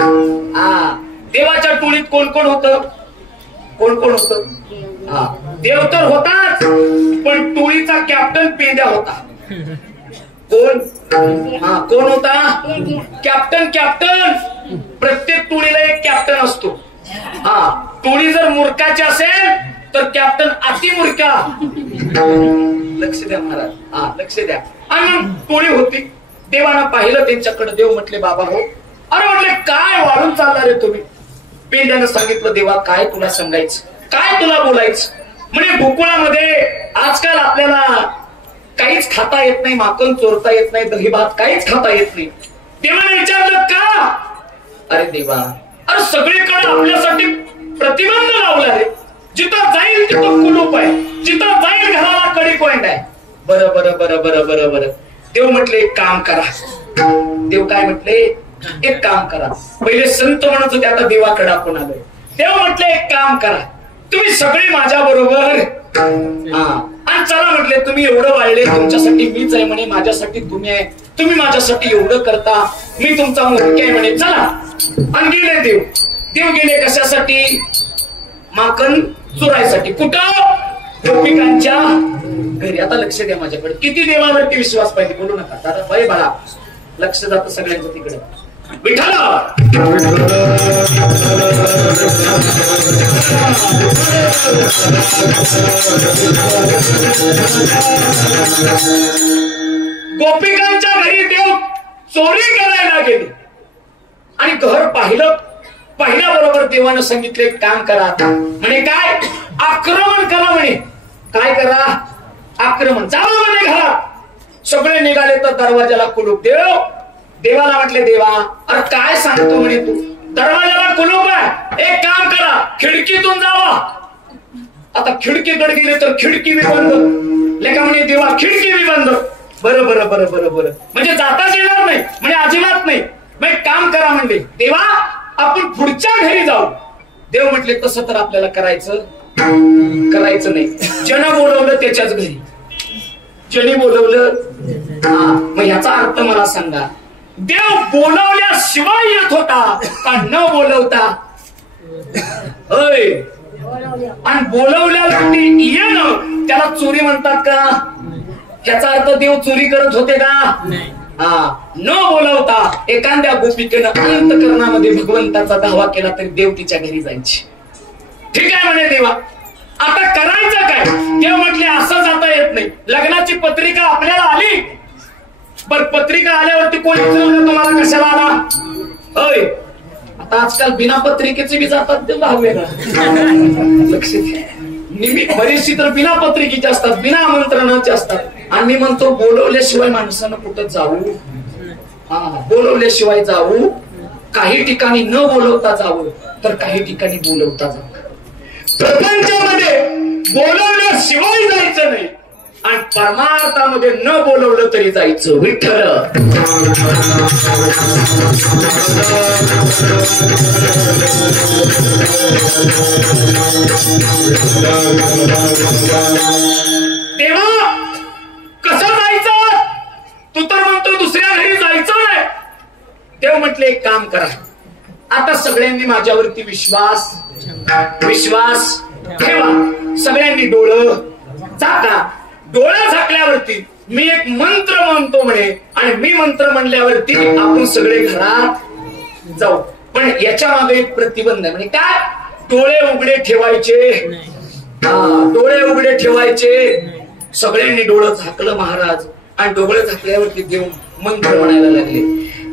देवाच्या टोळीत कोण कोण होत? कोण कोण होत? देव तर होताच, पण टोळीचा कॅप्टन पेंड्या होता. कोण? कोण होता? कॅप्टन. कॅप्टन. प्रत्येक टोळीला एक कॅप्टन असतो. टोळी जर मूर्खाची असेल तर कॅप्टन अति मूर्खा. लक्ष द्या महाराज. लक्ष द्या. आणि टोळी होती. देवानं पाहिलं त्यांच्याकडे. देव म्हटले बाबा हो. अरे म्हटले काय वाढून चालणार रे तुम्ही? पेंड्यानं सांगितलं देवा काय तुला सांगायचं, काय तुला बोलायचं. म्हणजे गोकुळामध्ये आजकाल आपल्याला काहीच खाता येत नाही, माखन चोरता येत नाही, दही भात काहीच खाता येत नाही. देवाने विचारलं का? अरे देवा, अरे सगळीकडे आपल्यासाठी प्रतिबंध लावला आहे. जिथं जाईल तिथं कुलूप आहे, जिथं जाईल घराला कडी पॉइंट आहे. बरं बरं बरं बरं बरं बरं. देव म्हटले एक काम करा. देव काय म्हटले? एक काम करा. पहिले संत म्हणत होते, आता देवाकडे आपण आलोय. देव म्हटले एक काम करा, तुम्ही सगळे माझ्या बरोबर आणि चला म्हटले, तुम्ही एवढं वाढले, तुमच्यासाठी मीच आहे म्हणे, माझ्यासाठी तुम्ही आहे, तुम्ही माझ्यासाठी एवढं करता, मी तुमचा मुख्य आहे म्हणे, चला. आणि गेले देव. देव गेले कशासाठी? माखन चोरायसाठी. कुठं? गोपिकांच्या घरी. आता लक्ष द्या माझ्याकडे. किती देवावरती विश्वास पाहिजे बोलू नका दादा, बाई बाळा, लक्ष जातं सगळ्यांचं तिकडे. विठ्ठल गोपिकांच्या घरी देव चोरी करायला गेले आणि घर पाहिल्याबरोबर देवानं सांगितले एक काम करा. म्हणे काय? आक्रमण करा म्हणे. काय करा? आक्रमण. जावा म्हणे घरात. सगळे निघाले तर दरवाजाला कुलूप. देवाला म्हटले, देवा अरे काय सांगतो म्हणे तू, दरवाजाला कुलूप आहे, एक काम करा, खिडकीतून जावा. आता खिडकीकडे गेले तर खिडकी बी बंद. लेखा म्हणे देवा खिडकी बी बंद. बरं बरं बरं बरं बरं, म्हणजे जाताच येणार नाही म्हणजे अजिबात नाही. मग काम करा म्हणले, देवा आपण पुढच्या घरी जाऊ. देव म्हटले तसं तर आपल्याला करायचं नाही. जन बोलवलं त्याच्याच घरी, जनी बोलवलं. मग याचा अर्थ मला सांगा, देव बोलवल्याशिवाय येत होता का न बोलवता? होय. आणि बोलवल्यावरती येणं त्याला चोरी म्हणतात का? ह्याचा अर्थ देव चोरी करत होते का? न बोलवता एखाद्या गोपिकेनं अंतःकरणामध्ये भगवंताचा दावा केला तरी देव तिच्या घरी जायची. ठीक आहे म्हणे देवा, आता करायचं काय? देव म्हटले असं जाता येत नाही. लग्नाची पत्रिका आपल्याला आली, पण पत्रिका आल्यावरती कोणी विचारलं तुम्हाला कशाला आला? होय. आता आजकाल बिना पत्रिकेचे बी जातात ते वेगळा. लक्ष द्या. बरीचशी तर बिना पत्रिकेचे असतात, बिना आमंत्रणाचे असतात. आणि मी म्हणतो बोलवल्याशिवाय माणसानं कुठं जाऊ? बोलवल्याशिवाय जाऊ. काही ठिकाणी न बोलवता जावं, तर काही ठिकाणी बोलवता जावं. प्रपंचामध्ये बोलवल्याशिवाय जायचं नाही आणि परमार्थामध्ये न बोलवलं तरी जायचं. विठ्ठल देवा कसं जायचं? तू तर म्हणतो दुसऱ्या घरी जायचं नाही. देव म्हटले एक काम करा, आता सगळ्यांनी माझ्यावरती विश्वास ठेवा. सगळ्यांनी डोळं झाका. डोळा झाकल्यावरती मी एक मंत्र म्हणतो म्हणे, आणि मी मंत्र म्हणल्यावरती आपण सगळे घरात जाऊ. पण याच्या मागे एक प्रतिबंध आहे. म्हणजे काय? डोळे उघडे ठेवायचे. डोळे उघडे ठेवायचे. सगळ्यांनी डोळं झाकलं महाराज, आणि डोळे झाकल्यावरती देव मंत्र म्हणायला लागले.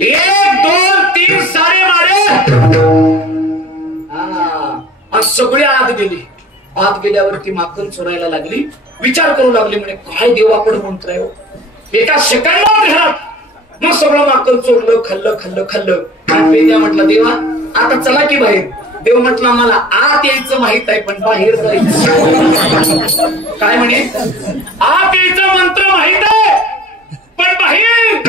1 2 3 सारे मारे. सगळे आत गेली. आत गेल्यावरती माखन चोरायला लागली. विचार करू लागली, म्हणे काय देवाकडे मंत्र आहे. एका सेकंदात घरात मग सगळं माखन चोरलं, खाल्लं. आणि पेद्या म्हटलं, देवा आता चला की बाहेर. देव म्हटला, मला आत यायचं माहित आहे पण बाहेर जायचं. काय म्हणे? आत यायचं मंत्र माहित आहे पण बाहेर.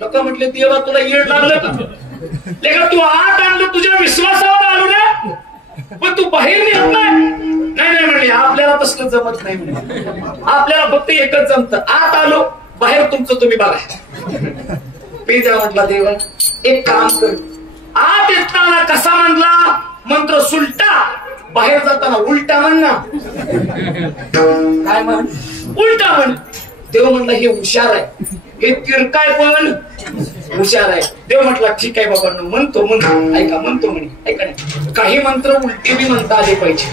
लोक म्हटले, देवा तुला येड लागलं का? लेका तू आत आणलं, तुझ्या विश्वासावर आलो ना, पण तू बाहेर नेत नाही म्हणले. आपल्याला तसलं जमत नाही म्हणे. आपल्याला फक्त एकच जमत, आत आलो, बाहेर तुमचं तुम्ही बघा. पेजा म्हटला, देवा एक काम कर, आत येताना कसा म्हणला मंत्र सुलटा, बाहेर जाताना उलटा म्हण ना. काय म्हण? उलटा म्हण. देव म्हणला हे हुशार आहे, हे तिरकाय पण हुशार आहे. देव म्हटला ठीक आहे बाबा, म्हणतो ऐका, म्हणतो म्हणे. ऐका नाही, काही मंत्र उलटे बी म्हणता आले पाहिजे.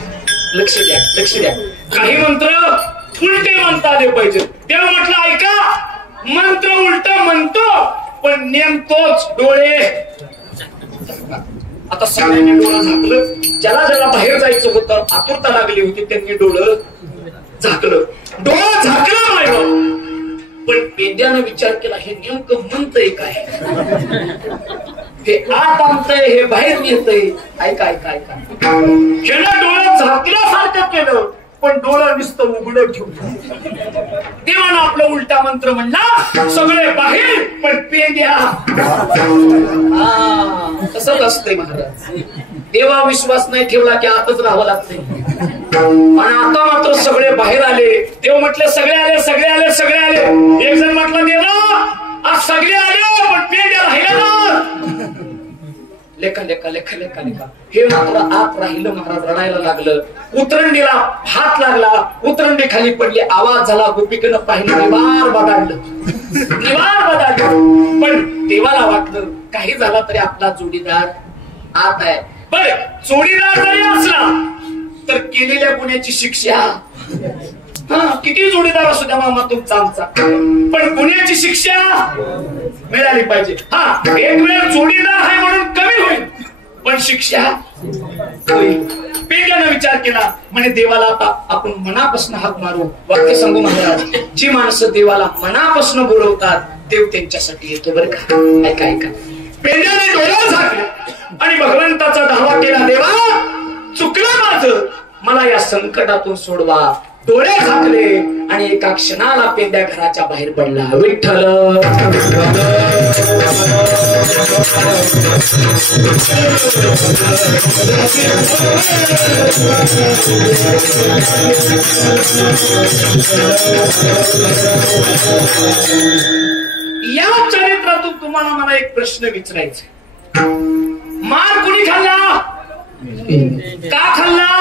लक्ष द्या. काही मंत्र उलटे म्हणता आले पाहिजे. देव म्हटलं ऐका, मंत्र उलट म्हणतो पण नेमतोच. डोळे आता सगळ्यांनी डोळं झाकलं. ज्याला ज्याला बाहेर जायचं होतं, आतुरता लागली होती, त्यांनी डोळं झाकलं. डोळं झाकलं नाही. पण पेंड्यानं विचार केला, हे नेमकं म्हणतंय काय? हे आत आणतंय, हे बाहेर येतंय. ऐका ऐका ऐका. ह्यानं डोळं झाकल्यासारखं केलं, पण डोळं नुसतं उघडं ठेवलं. देवानं आपलं उलटा मंत्र म्हणला, सगळे बाहेर पण पेंड्या. तसंच असतंय महाराज. देवा विश्वास नाही ठेवला की आतच राहावं लागतंय. आणि आता मात्र सगळे बाहेर आले. देव म्हटले सगळे आले, सगळे आले, सगळे आले. एक जण म्हटलं देवा आज सगळे आले पण पेंड्या राहिल्या ना. लेखा लेखा लेखा लेखा लेखा. हे मात्र आत राहिलं. महाराज रडायला लागलं. उतरंडीला हात लागला, उतरंडी खाली पडली. आवाज झाला. गोपिकेनं पाहिलं, निवार बदाडलं, निवार बदाडलं. पण देवाला वाटलं काही झाला तरी आपला जोडीदार आत आहे. बर जोडीदार जरी असला तर केलेल्या गुन्ह्याची शिक्षा, किती जोडीदार असू द्या मामा तुमचा आमचा, पण गुन्ह्याची शिक्षा मिळाली पाहिजे. एक वेळ जोडीदार आहे म्हणून कमी होईल, पण शिक्षा होईल. पेंड्यानं विचार केला, म्हणे देवाला आता आपण मनापासून हाक मारू. वाक्य सांगू महाराज, जी माणसं देवाला मनापासून बोलवतात देव त्यांच्यासाठी येतो. बरं का? ऐका ऐका. पेंड्याने डोळा झाकले आणि भगवंताचा धावा केला, देवा चुकलं माझं, मला या संकटातून सोडवा. डोळे झाकले आणि एका क्षणाला पेंड्या घराच्या बाहेर पडला. विठ्ठल या चरित्रातून तुम्हाला मला एक प्रश्न विचारायचा. मार कुणी खाल्ला? का खाल्ला?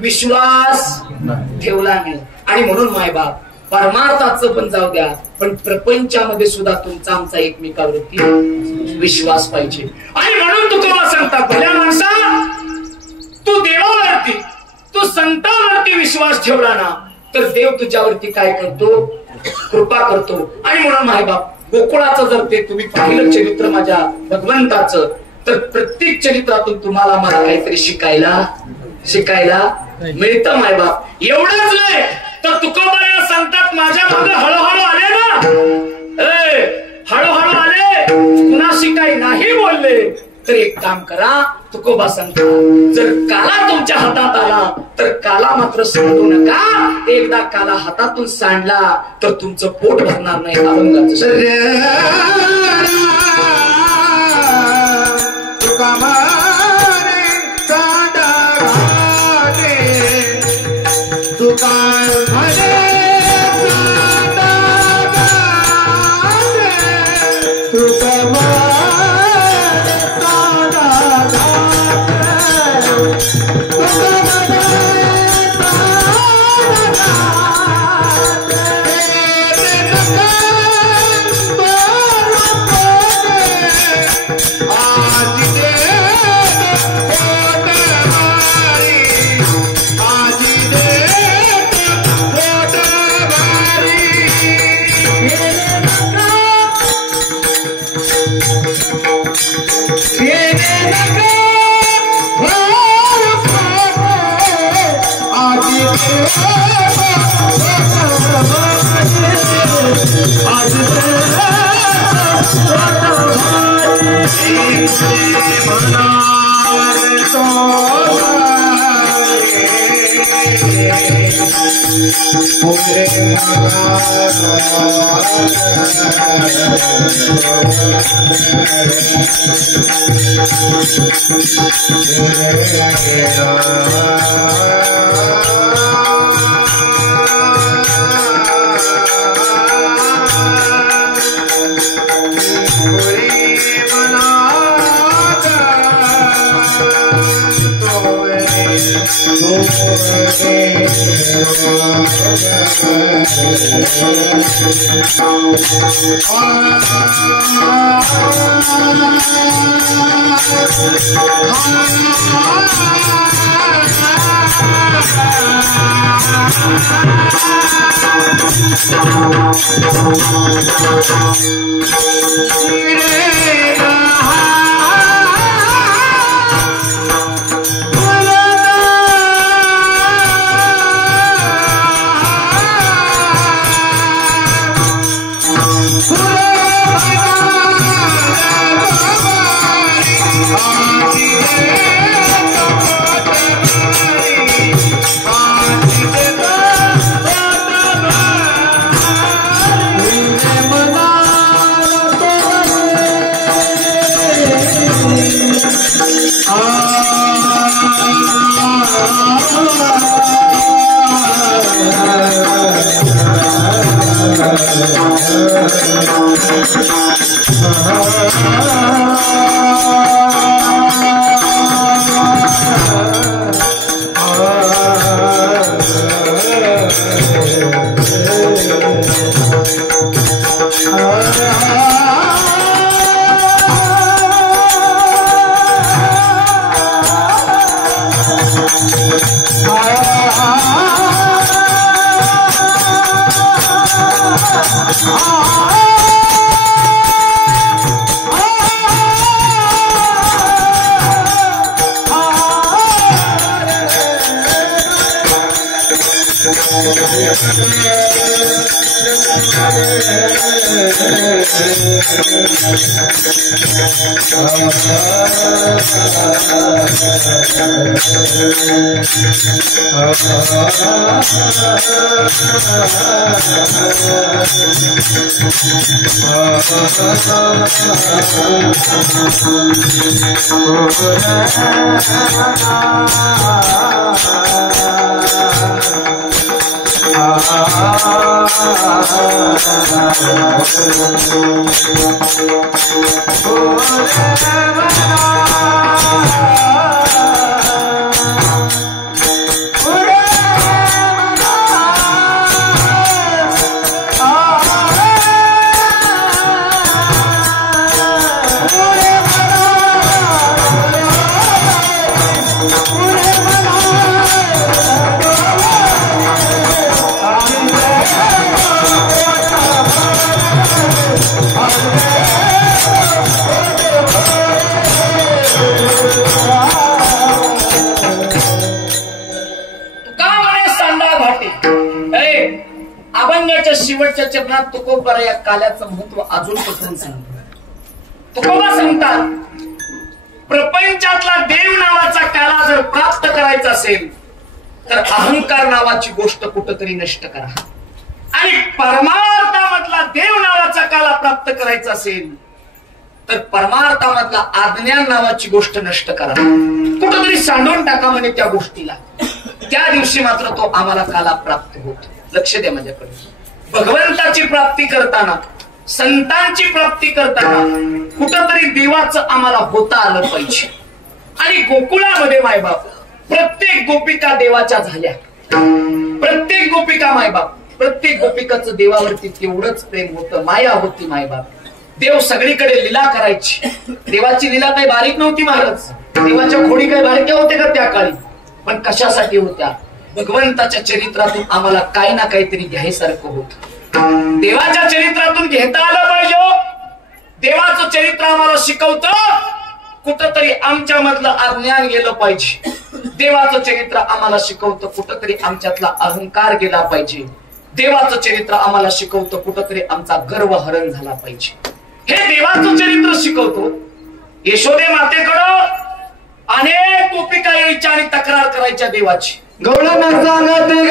विश्वास ठेवला नाही. आणि म्हणून मायबाप परमार्थाचं पण जाऊ द्या, पण प्रपंचामध्ये सुद्धा तुमचा आमचा एकमेकावरती विश्वास पाहिजे. आणि म्हणून तुकोबा सांगतात, भल्या माणसा तू देवावरती, तू संतांवरती विश्वास ठेवला ना तर देव तुझ्यावरती काय करतो? कृपा करतो. आणि म्हणून मायबाप गोकुळाचं जर ते तुम्ही पाहिलं चरित्र माझ्या भगवंताचं, तर प्रत्येक चरित्रातून तुम्हाला मला काहीतरी शिकायला मिळतं मायबाप. एवढंच नाही तर तुकोबा सांगतात, माझ्या मागे हळूहळू आले ना, हळूहळू आले, कुणाशी काही नाही बोलले तर एक काम करा. तुकोबा सांगतात, जर काला तुमच्या हातात आला तर काला मात्र सांडू नका. एकदा काला हातातून सांडला तर तुमचं पोट भरणार नाही. रे शेवटच्या चरणात तुकोबा या काल्याचं महत्व अजून पसरून सांगतो. तुकोबा सांगतात प्रपंचातला देव नावाचा काला जर प्राप्त करायचा असेल तर अहंकार नावाची गोष्ट कुठंतरी नष्ट करा आणि परमार्थामधला देव नावाचा काला प्राप्त करायचा असेल तर परमार्थामधला आज्ञा नावाची गोष्ट नष्ट करा. कुठंतरी सांडून टाका म्हणे त्या गोष्टीला. त्या दिवशी मात्र तो आम्हाला काला प्राप्त होतो. लक्ष द्या माझ्याकडे. भगवंताची प्राप्ती करताना संतांची प्राप्ती करताना कुठंतरी देवाचं आम्हाला होता आलं पाहिजे. आणि गोकुळामध्ये मायबाप प्रत्येक गोपिका देवाच्या झाल्या. प्रत्येक गोपिका मायबाप प्रत्येक गोपिकाचं देवावरती तेवढंच प्रेम होतं, माया होती मायबाप. देव सगळीकडे लीला करायची. देवाची लीला काही बारीक नव्हती महाराज. देवाच्या खोडी काही बारक्या होत्या का त्या काळी? पण कशासाठी होत्या? भगवंताच्या चरित्रातून आम्हाला काही ना काहीतरी घ्यायसारखं होत. देवाच्या चरित्रातून घेता आलं पाहिजे. देवाचं चरित्र आम्हाला शिकवतं कुठंतरी आमच्या मधलं अज्ञान गेलं पाहिजे. देवाचं चरित्र आम्हाला शिकवतं कुठंतरी आमच्यातला अहंकार गेला पाहिजे. देवाचं चरित्र आम्हाला शिकवतं कुठंतरी आमचा गर्व हरण झाला पाहिजे. हे देवाचं चरित्र शिकवतो. यशोदे मातेकडं अनेक गोपिका यायच्या आणि तक्रार करायच्या देवाची. गवळण सांगते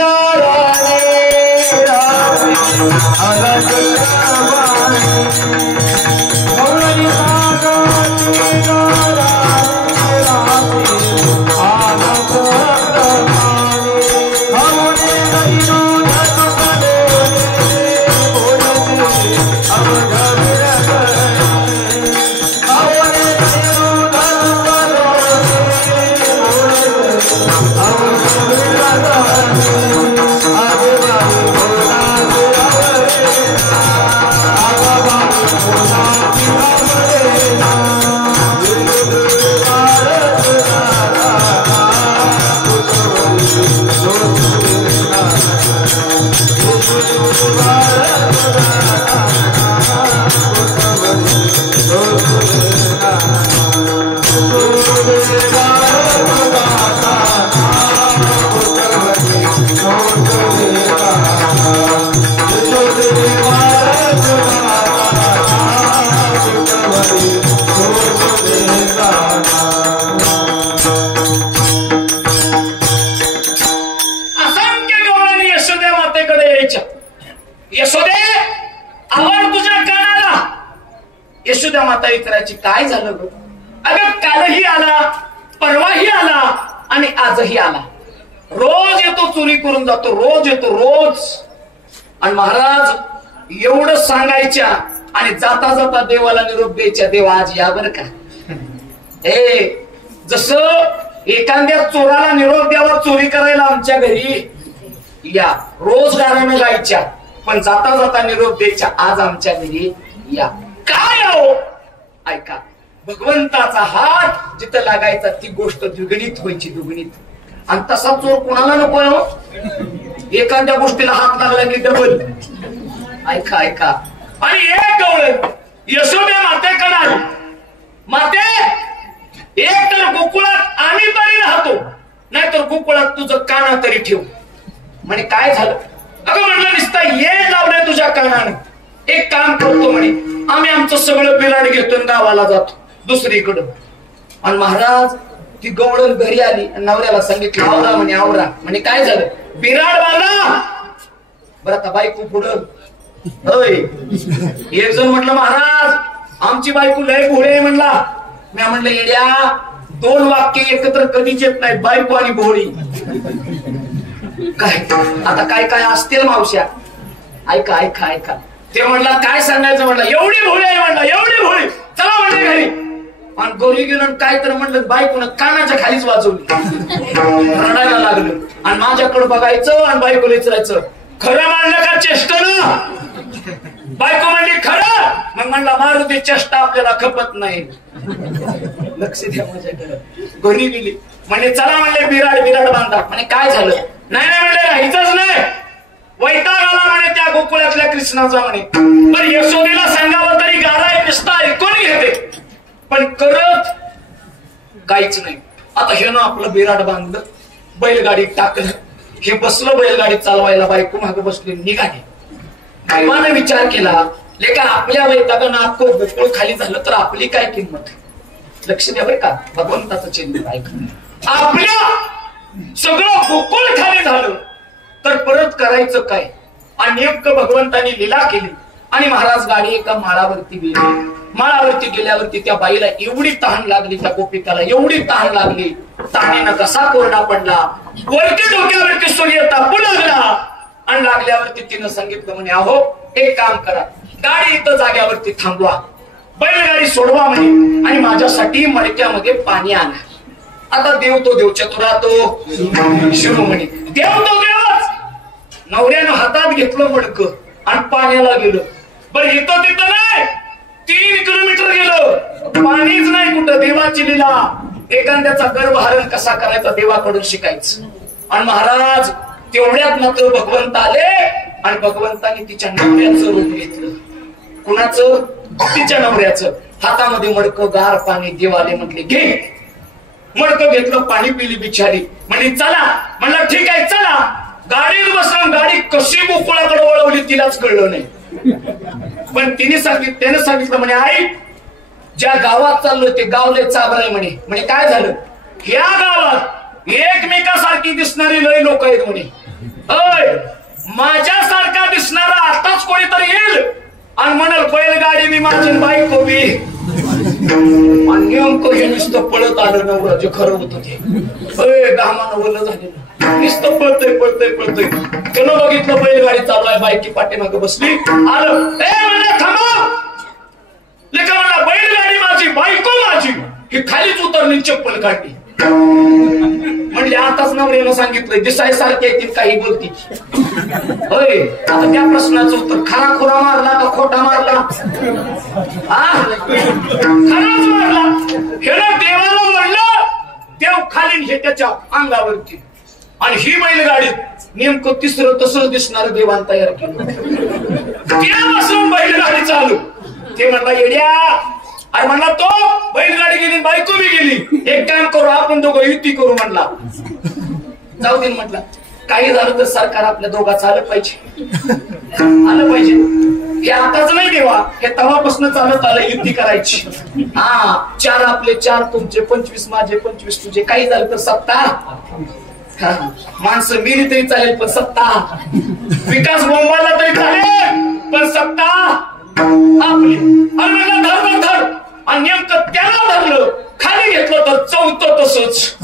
यशोदा माता विचारायची काय झालं ग? अगं कालही आला, परवाही आला आणि आजही आला. रोज येतो, चोरी करून जातो, रोज येतो, रोज. आणि महाराज एवढं सांगायच्या आणि जाता जाता देवाला निरोप द्यायच्या, देवा आज या बर का. जसं एखाद्या चोराला निरोप द्यावा चोरी करायला आमच्या घरी या, रोज गाण्यानं गायच्या, पण जाता जाता निरोप द्यायच्या आज आमच्या घरी या. काय हो? ऐका, भगवंताचा हात जिथं लागायचा ती गोष्ट द्विगुणित व्हायची, द्विगुणित. आणि तसा चोर कोणाला नको हो? एखाद्या गोष्टीला हात लागला की डबल. ऐका ऐका. आणि एक गवळ यशोदे मातेकडे, माते एक तर गोकुळात आम्ही तरी राहतो, नाहीतर गोकुळात तुझं काना तरी ठेव. म्हणे काय झालं? अगं म्हणलं नुसता ये लावलंय तुझ्या कानानं, एक काम करतो म्हणे, आम्ही आमचं सगळं बिराड घेतो गावाला जातो दुसरीकडं. आणि महाराज ती गवळण घरी आली आणि नवऱ्याला सांगितलं आवरा म्हणे, आवरा म्हणे. काय झालं? बिराड बांधा. बरं आता बायको पुढं एक जण म्हटलं महाराज आमची बायको लय भोळे म्हणला. मी म्हणलं येड्या, दोन वाक्य एकत्र कधीच येत नाही, बायको आणि भोळी. काय आता काय काय असतील मावश्या, ऐका ऐका ऐका. ते म्हणला काय सांगायचं, म्हणला एवढी भोळी आहे, म्हणला एवढी भोळी, चला म्हणले घरी. आणि गोरी गेलं काय तर म्हणलं बायकोनं कानाच्या खालीच वाजवली, रडायला लागलं. आणि माझ्याकडे बघायचं आणि बायकोला विचारायचं खरं मानलं का चेष्टनं? बायको म्हणली खरं. मग म्हणला मारुती चेष्टा आपल्याला खपत नाही. लक्ष द्या माझ्याकडे. घरी गेली म्हणजे चला म्हणले बिराड बिराड बांधा. म्हणे काय झालं? नाही नाही म्हणले राहायचंच नाही, वैताग आला म्हणे त्या गोकुळातल्या कृष्णाचा म्हणे. पण यशोदेला सांगावं तरी गारा निसता ऐकून घेते, पण करत काहीच नाही. आता हे ना आपलं बिराड बांधलं, बैलगाडीत टाकलं, हे बसलं बैलगाडी चालवायला, बायको मागे बसली, निघाली. देवाने विचार केला लेका आपल्या वैतागानं अख्खं गोकुळ खाली झालं तर आपली काय किंमत? लक्ष द्या बरं का, भगवंताचं चिन्ह ऐक. आपल्या सगळं गोकुळ खाली झालं तर परत करायचं काय? आणि नेमकं भगवंतानी लीला केली आणि महाराज गाडी एका माळावरती गेली. माळावरती गेल्यावरती त्या बाईला एवढी तहान लागली, त्या गोपिकाला एवढी तहान लागली, तहानेनं कसा कोरडा पडला, वरती डोक्यावरती सूर्य तापू लागला. आणि लागल्यावरती तिनं सांगितलं म्हणे अहो एक काम करा, गाडी इथं जाग्यावरती थांबवा, बैलगाडी सोडवा म्हणे आणि माझ्यासाठी मडक्यामध्ये पाणी आणा. आता देव तो देव, चतुरा तो शिरू म्हणे. देव तो देवच. नवऱ्यानं हातात घेतलं मडकं आणि पाण्याला गेलं. बरं इथं तिथं नाही, 3 किलोमीटर गेलं, पाणीच नाही कुठं. देवाची लीला, एखाद्याचा गर्भहरण कसा करायचा देवाकडून शिकायचं. आणि महाराज तेवढ्यात मात्र भगवंत आले आणि भगवंताने तिच्या नवऱ्याचं रूप घेतलं. कुणाचं? तिच्या नवऱ्याचं. हातामध्ये मडकं गार पाणी, देवाले म्हटले घे. मडकं घेतलं, पाणी पिली बिचारी. म्हणजे चला, म्हणलं ठीक आहे चला. गाडीत बसला, गाडी कशी गोकुळाकडे वळवली तिलाच कळलं नाही. पण त्यानं सांगितलं म्हणे आई ज्या गावात चाललोय ते गाव लय चाबर आहे म्हणे. म्हणजे काय झालं? ह्या गावात एकमेकासारखी दिसणारी लय लोक आहेत म्हणे. माझ्यासारखा दिसणारा आताच कोणीतरी येईल आणि म्हणाल बैलगाडी मी माझी बायको बी. आणि नेमकं हे नुसतं पळत आलं नवरा, जे खरं होतं ते घामानं ओलं झालेलं, नुसतं पळतय पळतय पळतय. त्यानं बघितलं बैलगाडी चालू आहे, बायकी पाठीमागे बसली. आलं म्हणा थांबा, लेका म्हणा बैलगाडी माझी बायको माझी. ही खालीच उतरली, चप्पल काढली. म्हणले आताच नवऱ्यानं सांगितलंय दिसायसारखे येतील काही बोलती. होय आता त्या प्रश्नाचं उत्तर खरा खुरा मारला का खोटा मारला? खराच मारला. हे ना देवाला म्हणलं, देव खालीन हे त्याच्या अंगावरती. आणि ही बैलगाडी नेमकं तिसरं तसंच दिसणार देवान तयार केलं. त्यापासून बैलगाडी चालू. ते म्हणला येड्या, अरे म्हणला तो बैलगाडी गेली, बायको बी गेली, एक काम करू आपण दोघं युती करू म्हणला. जाऊ दे म्हटलं, काही झालं तर सरकार आपल्या दोघांचं आलं पाहिजे, आलं पाहिजे. हे आताच नाही देवा, हे तवापासून चालत आलं युती करायची. 4 आपले 4 तुमचे, 25 माझे, 25 तुझे. काही झालं तर सत्ता. माणसं मिली तरी चालेल पण सत्ता, विकास बोंबाला तरी चालेल पण सत्ता आपली. आणि धर धर आणि नेमकं त्याला धरलं, खाली घेतलं तर चौथं तसंच.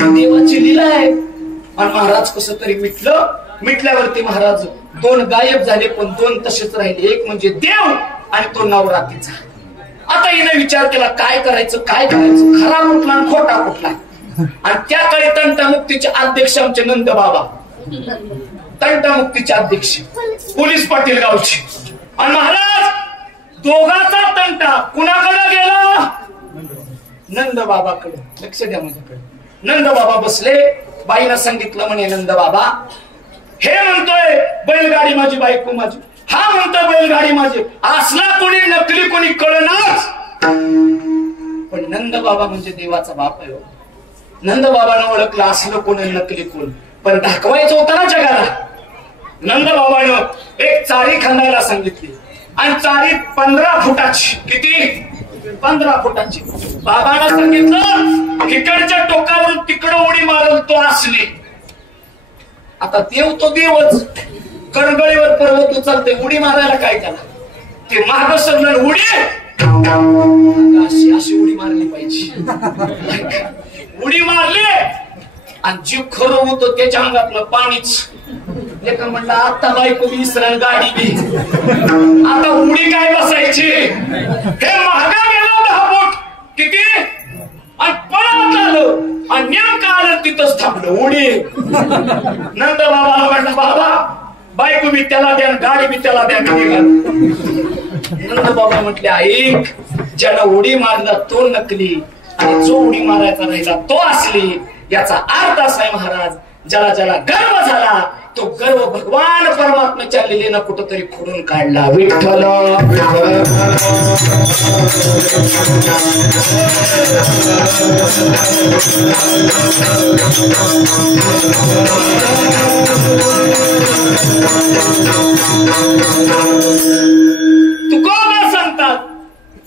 देवाची लीला आहे. आणि महाराज कसं तरी मिटल्यावरती महाराज 2 गायब झाले, पण 2 तसेच राहिले. एक म्हणजे देव आणि तो नवरा तिचा. आता हिने विचार केला काय करायचं, खरा कुठला आणि खोटा कुठला. आणि त्याकडे तंटामुक्तीचे अध्यक्ष आमचे नंद बाबा, तंटामुक्तीचे अध्यक्ष, पोलीस पाटील गावचे. आणि महाराज दोघाचा तंटा कुणाकडे गेला? नंद बाबाकडे. लक्ष द्या माझ्याकडे. नंद बाबा बसले. बाईनं सांगितलं म्हणे नंद बाबा हे म्हणतोय बैलगाडी माझी बायको माझी, हा म्हणतोय बैलगाडी माझी. असला कोणी नकली कोणी कळनाच. पण नंद बाबा म्हणजे देवाचा बाप आहे. नंद बाबानं ओळखलं असलं कोण नकली कोण, पण दाखवायचं होतं ना जगाला. नंदबाबानं एक चारी खांदायला सांगितली आणि चारी 15 फुटाची. किती? 15 फुटाची. बाबांना सांगितलं इकडच्या टोकावरून तिकडं उडी मारल तो असणे. आता देव तो देवच, कणगळीवर पर्वत उचलते, उडी मारायला काय त्याला? ते माग सगळं उडी अशी उडी मारली पाहिजे. उडी मारली आणि जीव खरं होतो त्याच्या अंगातलं पाणीच. एका म्हणलं आता बायको विसरण गाडी घे, आता उडी काय बसायची? हे महागा गेलं 10 फूट. किती? आणि पळत आलं आणि नेमकं आलं तिथंच थांबलं. उडी. नंद बाबाला म्हणलं बाबा बायको बी त्याला द्या, गाडी बी त्याला द्या. नंद बाबा म्हटले ऐक, ज्याला उडी मारला तो नकली आणि जो उडी मारायचा राहिला तो असली. याचा अर्थ असा आहे महाराज, ज्याला ज्याला गर्व झाला तो गर्व भगवान परमात्म्याच्या लीलेनं कुठंतरी खोडून काढला. विठ्ठल तुकोबा सांगतात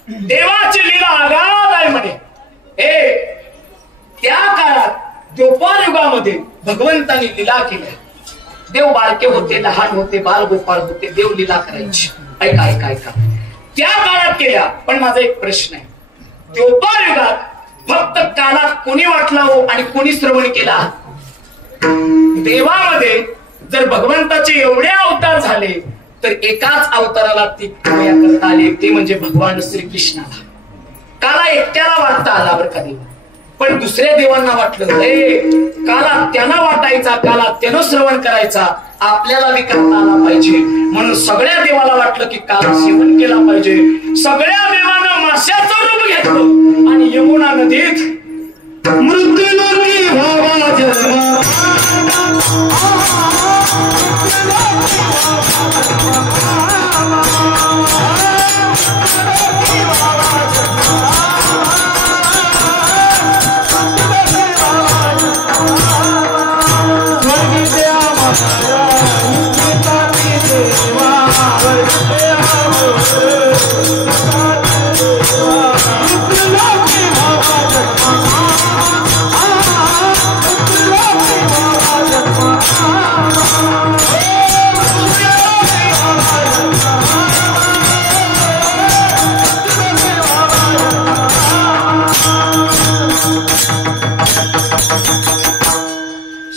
देवाची लीला आगाध आहे म्हणे. त्या काळात द्वापार युगामध्ये भगवंतांनी लीला केल्या. देव बाळके होते, लहान होते, बालगोपाळ होते, देव लीला करायची. ऐका ऐका ऐका, त्या काळात केल्या. पण माझा एक प्रश्न आहे, द्वापार युगात फक्त कानात कोणी वाटला हो आणि कोणी श्रवण केला? देवामध्ये जर भगवंताचे एवढे अवतार झाले तर एकाच अवताराला ती क्रिया करता आली, ते म्हणजे भगवान श्रीकृष्णाला. काला एकट्याला वाटता आला बरं का देव, पण दुसऱ्या देवांना वाटलं काला त्यांना वाटायचा, काला त्यानं श्रवण करायचा, आपल्याला बी करता आला पाहिजे. म्हणून सगळ्या देवाला वाटलं की काला सेवन केला पाहिजे. सगळ्या देवानं माश्याचं रूप घेतलं आणि यमुना नदीत मृत्यूलोकी भावा जन्म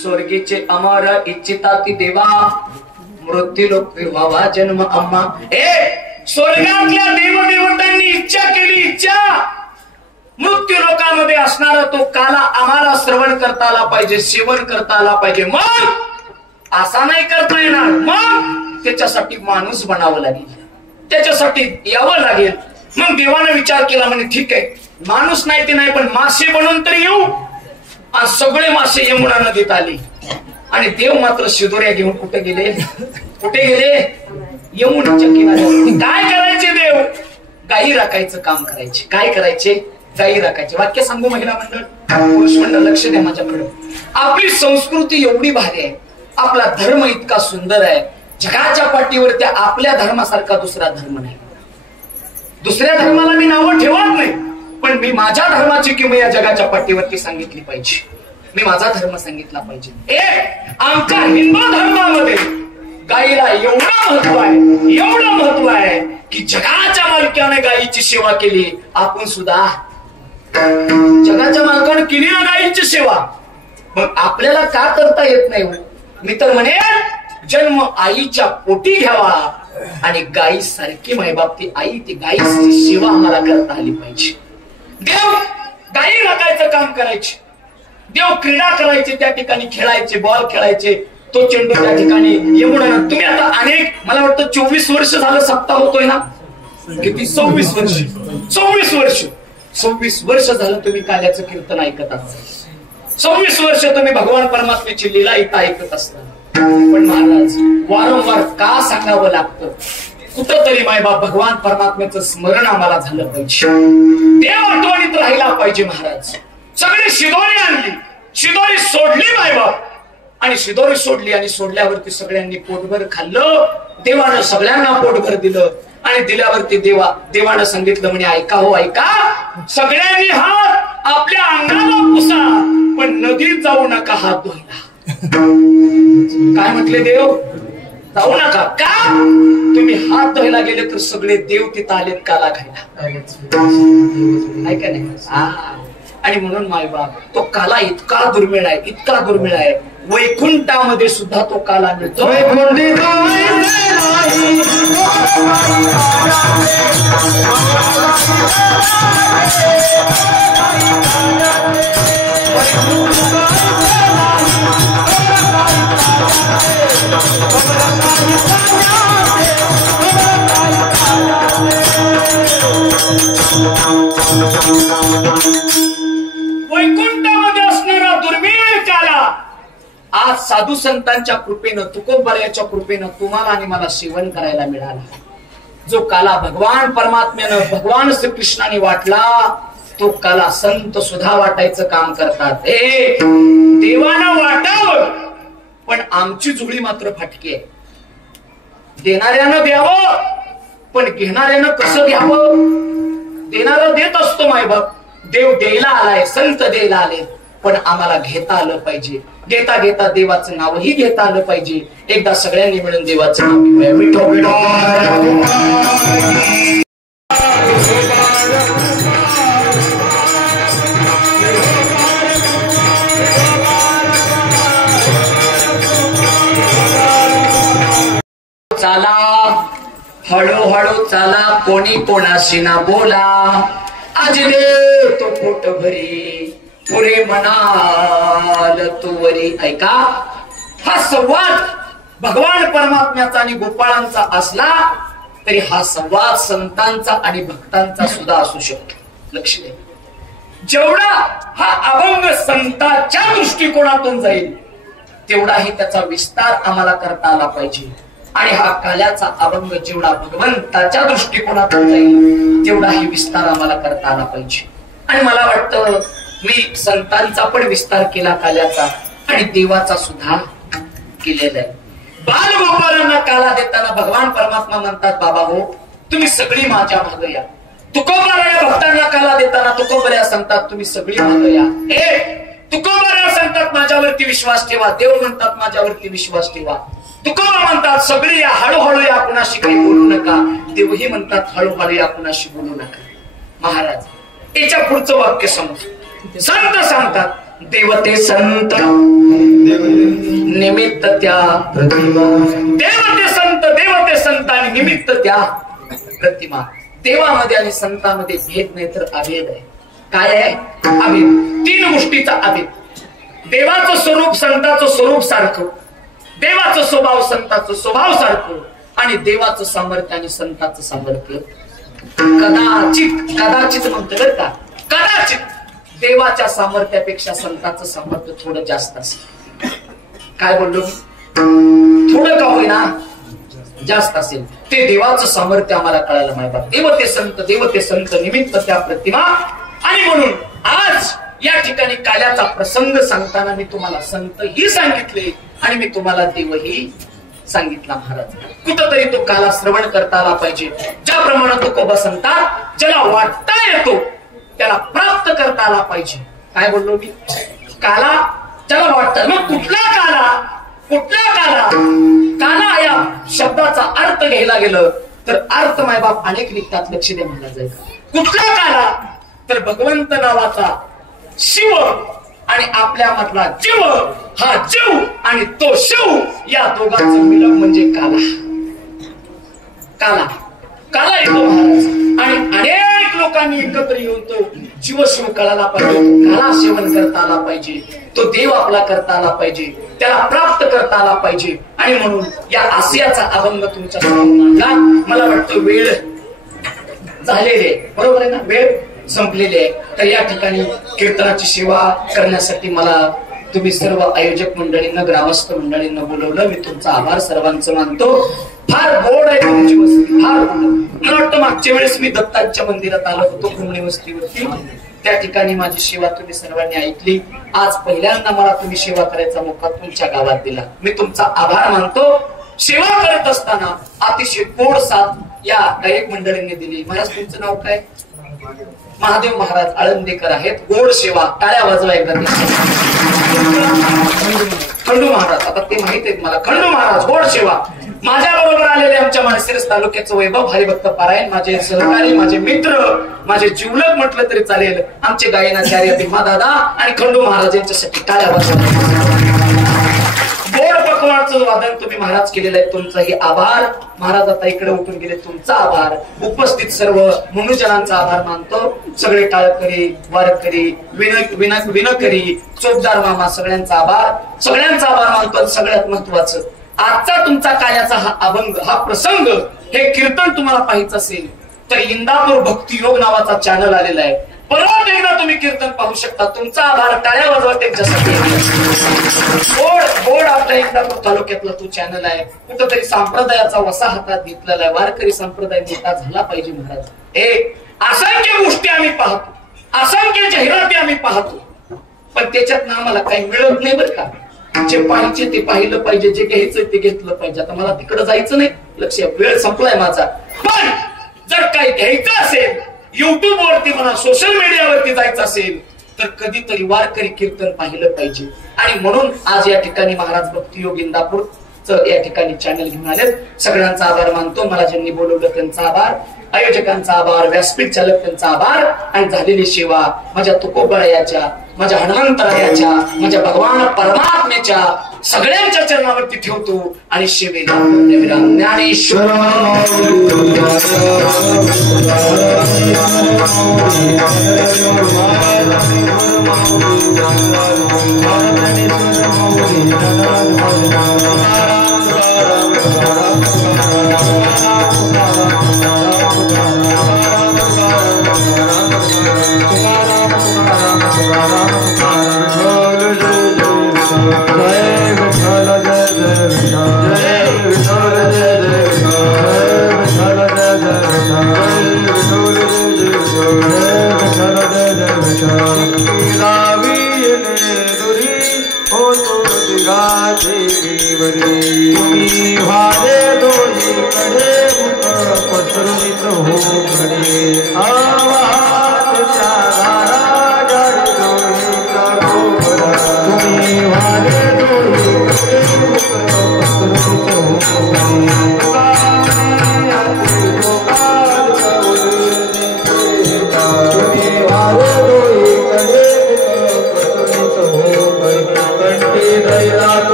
स्वर्गीचे अमर इच्छिता ती देवा, मृत्यूलोक व्हावा जन्म अम्मा. स्वर्गातल्या देवदेवतांनी इच्छा केली, इच्छा मृत्यू लोकांमध्ये असणारा तो काला आम्हाला श्रवण करता आला पाहिजे, सेवन करता आला पाहिजे. मग असा नाही करता येणार, मग त्याच्यासाठी माणूस बनावं लागेल, त्याच्यासाठी यावं लागेल. मग देवानं विचार केला, म्हणे ठीक आहे माणूस नाही ते नाही पण मासे बनवून तरी येऊ. आज सगळे मासे यमुना नदीत आले आणि देव मात्र शिदोऱ्या घेऊन कुठे गेले? कुठे गेले? यमुनेच्या किनाऱ्यावर. काय करायचे देव? गाई राखायचं काम करायचे. काय करायचे? गाई राखायचे. वाक्य सांगू महिला मंडळ, पुरुष मंडळ, लक्ष द्या माझ्याकडे. आपली संस्कृती एवढी भारी आहे, आपला धर्म इतका सुंदर आहे, जगाच्या पाठीवर त्या आपल्या धर्मासारखा दुसरा धर्म नाही. दुसऱ्या धर्माला मी नावं ठेवत नाही, पण मी माझ्या धर्माची किंवा या जगाच्या पाठीवरती सांगितली पाहिजे. मी माझा धर्म सांगितला पाहिजे. आमच्या हिंदू धर्मामध्ये गायीला एवढं महत्व आहे, एवढं महत्व आहे की जगाच्या मालकाने गायीची सेवा केली. आपण सुद्धा जगाच्या मालकाने केली ना गायीची सेवा, मग आपल्याला का करता येत नाही? मी तर म्हणे जन्म आईच्या पोटी घ्यावा आणि गायी सारखी मायबाप ती आई, ती गायीची सेवा आम्हाला करता आली पाहिजे. देव गायी राखायचं काम करायचे, देव क्रीडा करायचे, त्या ठिकाणी खेळायचे, बॉल खेळायचे, तो चेंडू त्या ठिकाणी यमुना. तुम्ही आता अनेक, मला वाटतं 24 वर्ष झालं सप्ताह होतोय ना, किती 26 वर्ष, 26 वर्ष झालं तुम्ही काल्याचं कीर्तन ऐकत असता. 26 वर्ष तुम्ही भगवान परमात्म्याची लीला इथं ऐकत असता. पण महाराज वारंवार का सांगावं लागतं? कुठंतरी मायबाप भगवान परमात्म्याचं स्मरण आम्हाला झालं पाहिजे, देव आठवणीत राहिला पाहिजे. महाराज सगळी शिदोरी आणली, शिदोरी सोडली मायबाप, आणि शिदोरी सोडली आणि सोडल्यावरती सगळ्यांनी पोटभर खाल्लं. देवानं सगळ्यांना पोटभर दिलं आणि दिल्यावरती देवानं सांगितलं म्हणे ऐका हो ऐका, सगळ्यांनी हात आपल्या अंगाला पुसा पण नदीत जाऊ नका हात धुवायला. काय म्हटले देव? जाऊ नका. का? तुम्ही हात धुवायला गेले तर सगळे देव तिथं आलेत काला खायला. ऐका नाही. आणि म्हणून मायबाप तो काला इतका दुर्मिळ आहे, इतका दुर्मिळ आहे. वैकुंठामध्ये सुद्धा तो काला मिळतो. वैकुंठामध्ये असणारा दुर्मिळ काला आज साधू संतांच्या कृपेनं, तुकोबरायाच्या कृपेनं तुम्हाला आणि मला सेवन करायला मिळाला. जो काला भगवान परमात्म्यानं, भगवान श्रीकृष्णाने वाटला, तो काला संत सुद्धा वाटायचं काम करतात. हे देवानं वाटावं पण आमची जुळी मात्र फाटकी आहे. देणाऱ्यानं द्यावं पण घेणाऱ्यानं कसं घ्यावं? देणारा देत असतो मायबाप, देव द्यायला आलाय, संत द्यायला आले, पण आम्हाला घेता आलं पाहिजे. घेता घेता देवाचं नावही घेता आलं पाहिजे. एकदा सगळ्यांनी मिळून देवाचं नाव घेऊया. विठो विठो चाला, हळूहळू चाला, कोणी कोणाशी ना बोला. आज दे तो पोट भरी, पुरे म्हणाल तू वरी. ऐका, हा संवाद भगवान परमात्म्याचा आणि गोपाळांचा असला तरी हा संवाद संतांचा आणि भक्तांचा सुद्धा असू शकतो. लक्ष द्या. जेवढा हा अभंग संतांच्या दृष्टिकोनातून जाईल तेवढाही त्याचा विस्तार आम्हाला करता आला पाहिजे. आणि हा काल्याचा अभंग जेवढा भगवंताच्या दृष्टिकोनातून जाईल तेवढाही विस्तार आम्हाला करता आला पाहिजे. आणि मला वाटतं मी संतांचा पण विस्तार केला काल्याचा आणि देवाचा सुद्धा केलेला आहे. बालगोपालांना काला देताना भगवान परमात्मा म्हणतात, बाबा हो तुम्ही सगळी माझ्या मागे या. तुकोबाराया भक्तांना काला देताना तुकोबाराया सांगतात तुम्ही सगळी मागे या. तुकोबाराया सांगतात माझ्यावरती विश्वास ठेवा. देव म्हणतात माझ्यावरती विश्वास ठेवा. तुकोबा म्हणतात सगळी या, हळूहळू या, कुणाशी काही बोलू नका. देवही म्हणतात हळूहळू या, कुणाशी बोलू नका. महाराज याच्या पुढचं वाक्य समज. संत सांगतात देवते संत निमित्त त्या प्रतिमा. देवते संत आणि निमित्त त्या प्रतिमा. देवामध्ये आणि संतांमध्ये भेद नाही तर अभेद आहे. काय आहे? अभेद. 3 गोष्टीचा अभेद. देवाचं स्वरूप संताचं स्वरूप सारखं, देवाचं स्वभाव संताचं स्वभाव सारखं आणि देवाचं सामर्थ्य आणि संताचं सामर्थ्य कदाचित म्हणतो बरं का, कदाचित देवाच्या सामर्थ्यापेक्षा संताचं सामर्थ्य थोडं जास्त असेल. काय बोललो मी? थोडं का होईना जास्त असेल. ते देवाचं सामर्थ्य आम्हाला कळायला माहिती. देवते संत निमित्त त्या प्रतिमा. आणि म्हणून आज या ठिकाणी काल्याचा प्रसंग सांगताना मी तुम्हाला संतही सांगितले आणि मी तुम्हाला देवही सांगितला. महाराज कुठंतरी तो काला श्रवण करता आला पाहिजे. ज्याप्रमाणे तो कोबा सांगतात ज्याला वाटता येतो त्याला प्राप्त करता आला पाहिजे. काय बोललो मी? काला ज्याला वाटतं. मग कुठला काला? कुठला काला? काला या शब्दाचा अर्थ घ्यायला गेलं तर अर्थ मायबाप अनेक निघतात. लक्ष द्या म्हणला जाईल. कुठला काला? तर भगवंत नावाचा शिव आणि आपल्या मधला जीव, हा जीव आणि तो शिव या दोघांचं मिलन म्हणजे काला. काला काला येतो महाराज. आणि अनेक लोकांनी एकत्र येऊन तो जीव शिव कळाला पाहिजे. काला सेवन करता आला पाहिजे. तो देव आपला करता आला पाहिजे. त्याला प्राप्त करता आला पाहिजे. आणि म्हणून या आसियाचा अभंग तुमच्या समोर मांडला. मला वाटतं वेळ झालेली आहे. बरोबर आहे ना? वेळ संपलेली आहे. तर या ठिकाणी कीर्तनाची सेवा करण्यासाठी मला तुम्ही सर्व आयोजक मंडळींना ग्रामस्थ मंडळींना बोलवलं, मी तुमचा आभार सर्वांचं मानतो. फार गोड आहे तुमची वस्ती, फार गोड. मला वाटतं मागच्या वेळेस मी दत्ताच्या मंदिरात आलो होतो कुंभणी वस्तीवरती, त्या ठिकाणी माझी सेवा तुम्ही सर्वांनी ऐकली. आज पहिल्यांदा मला तुम्ही सेवा करायचा मोका तुमच्या गावात दिला, मी तुमचा आभार मानतो. सेवा करत असताना अतिशय गोड साथ या गायक मंडळींनी दिली. महाराज तुमचं नाव काय? महादेव महाराज आळंदेकर आहेत. गोड सेवा, टाळ्या वाजवा एकदा. खंडू महाराज, आता ते माहित आहेत मला. खंडू महाराज, गोड सेवा. माझ्या बरोबर आलेले आमच्या माळशिरस तालुक्याचं वैभव हरिभक्त पारायण, माझे सहकारी, माझे मित्र, माझे जिवलग म्हटलं तरी चालेल, आमचे गायनाचार्य भीमा दादा आणि खंडू महाराज यांच्यासाठी टाळ्या वाजवा. गोड पकवानचं वादन तुम्ही महाराज केलेलं आहे, तुमचाही आभार. महाराज आता इकडे उठून गेले, तुमचा आभार. उपस्थित सर्व मनुजनांचा आभार मानतो. सगळे टाळकरी, वारकरी, विनकरी, चोपदार मामा, सगळ्यांचा आभार. सगळ्यांचा आभार मानतो. सगळ्यात महत्वाचं आजचा तुमचा काल्याचा हा अभंग, हा प्रसंग, हे कीर्तन तुम्हाला पाहायचं असेल तर इंदापूर भक्तियोग नावाचा चॅनल आलेला आहे. परत एकदा तुम्ही कीर्तन पाहू शकता. तुमचा आभार, टाळ्या वाजवा त्यांच्यासाठी. गोड आपल्या इंदापूर तालुक्यातला तो चॅनल आहे. कुठंतरी संप्रदायाचा वसा हातात घेतलेला आहे. वारकरी संप्रदाय मोठा झाला पाहिजे महाराज. हे असंख्य गोष्टी आम्ही पाहतो, असंख्य जाहिराती आम्ही पाहतो, पण त्याच्यात आम्हाला काही मिळत नाही बरं का. जे पाहिजे ते पाहिलं पाहिजे, जे घ्यायचं ते घेतलं पाहिजे. आता मला तिकडे जायचं नाही, लक्ष, वेळ संपलाय माझा. पण जर काही घ्यायचं असेल, युट्यूब वरती म्हणा, सोशल मीडियावरती जायचं असेल तर कधीतरी वारकरी कीर्तन पाहिलं पाहिजे. आणि म्हणून आज या ठिकाणी महाराज भक्तियोग इंदापूरचं या ठिकाणी चॅनल घेऊन आले. सगळ्यांचा आभार मानतो. मला ज्यांनी बोलवलं त्यांचा आभार, आयोजकांचा आभार, व्यासपीठ चालक त्यांचा आभार. आणि झालेली सेवा माझ्या तुकोबरायाच्या, माझ्या हनुमंतरायाच्या, माझ्या भगवान परमात्म्याच्या सगळ्यांच्या चरणावरती ठेवतो आणि सेवेला ज्ञानेश्वर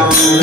Thank you.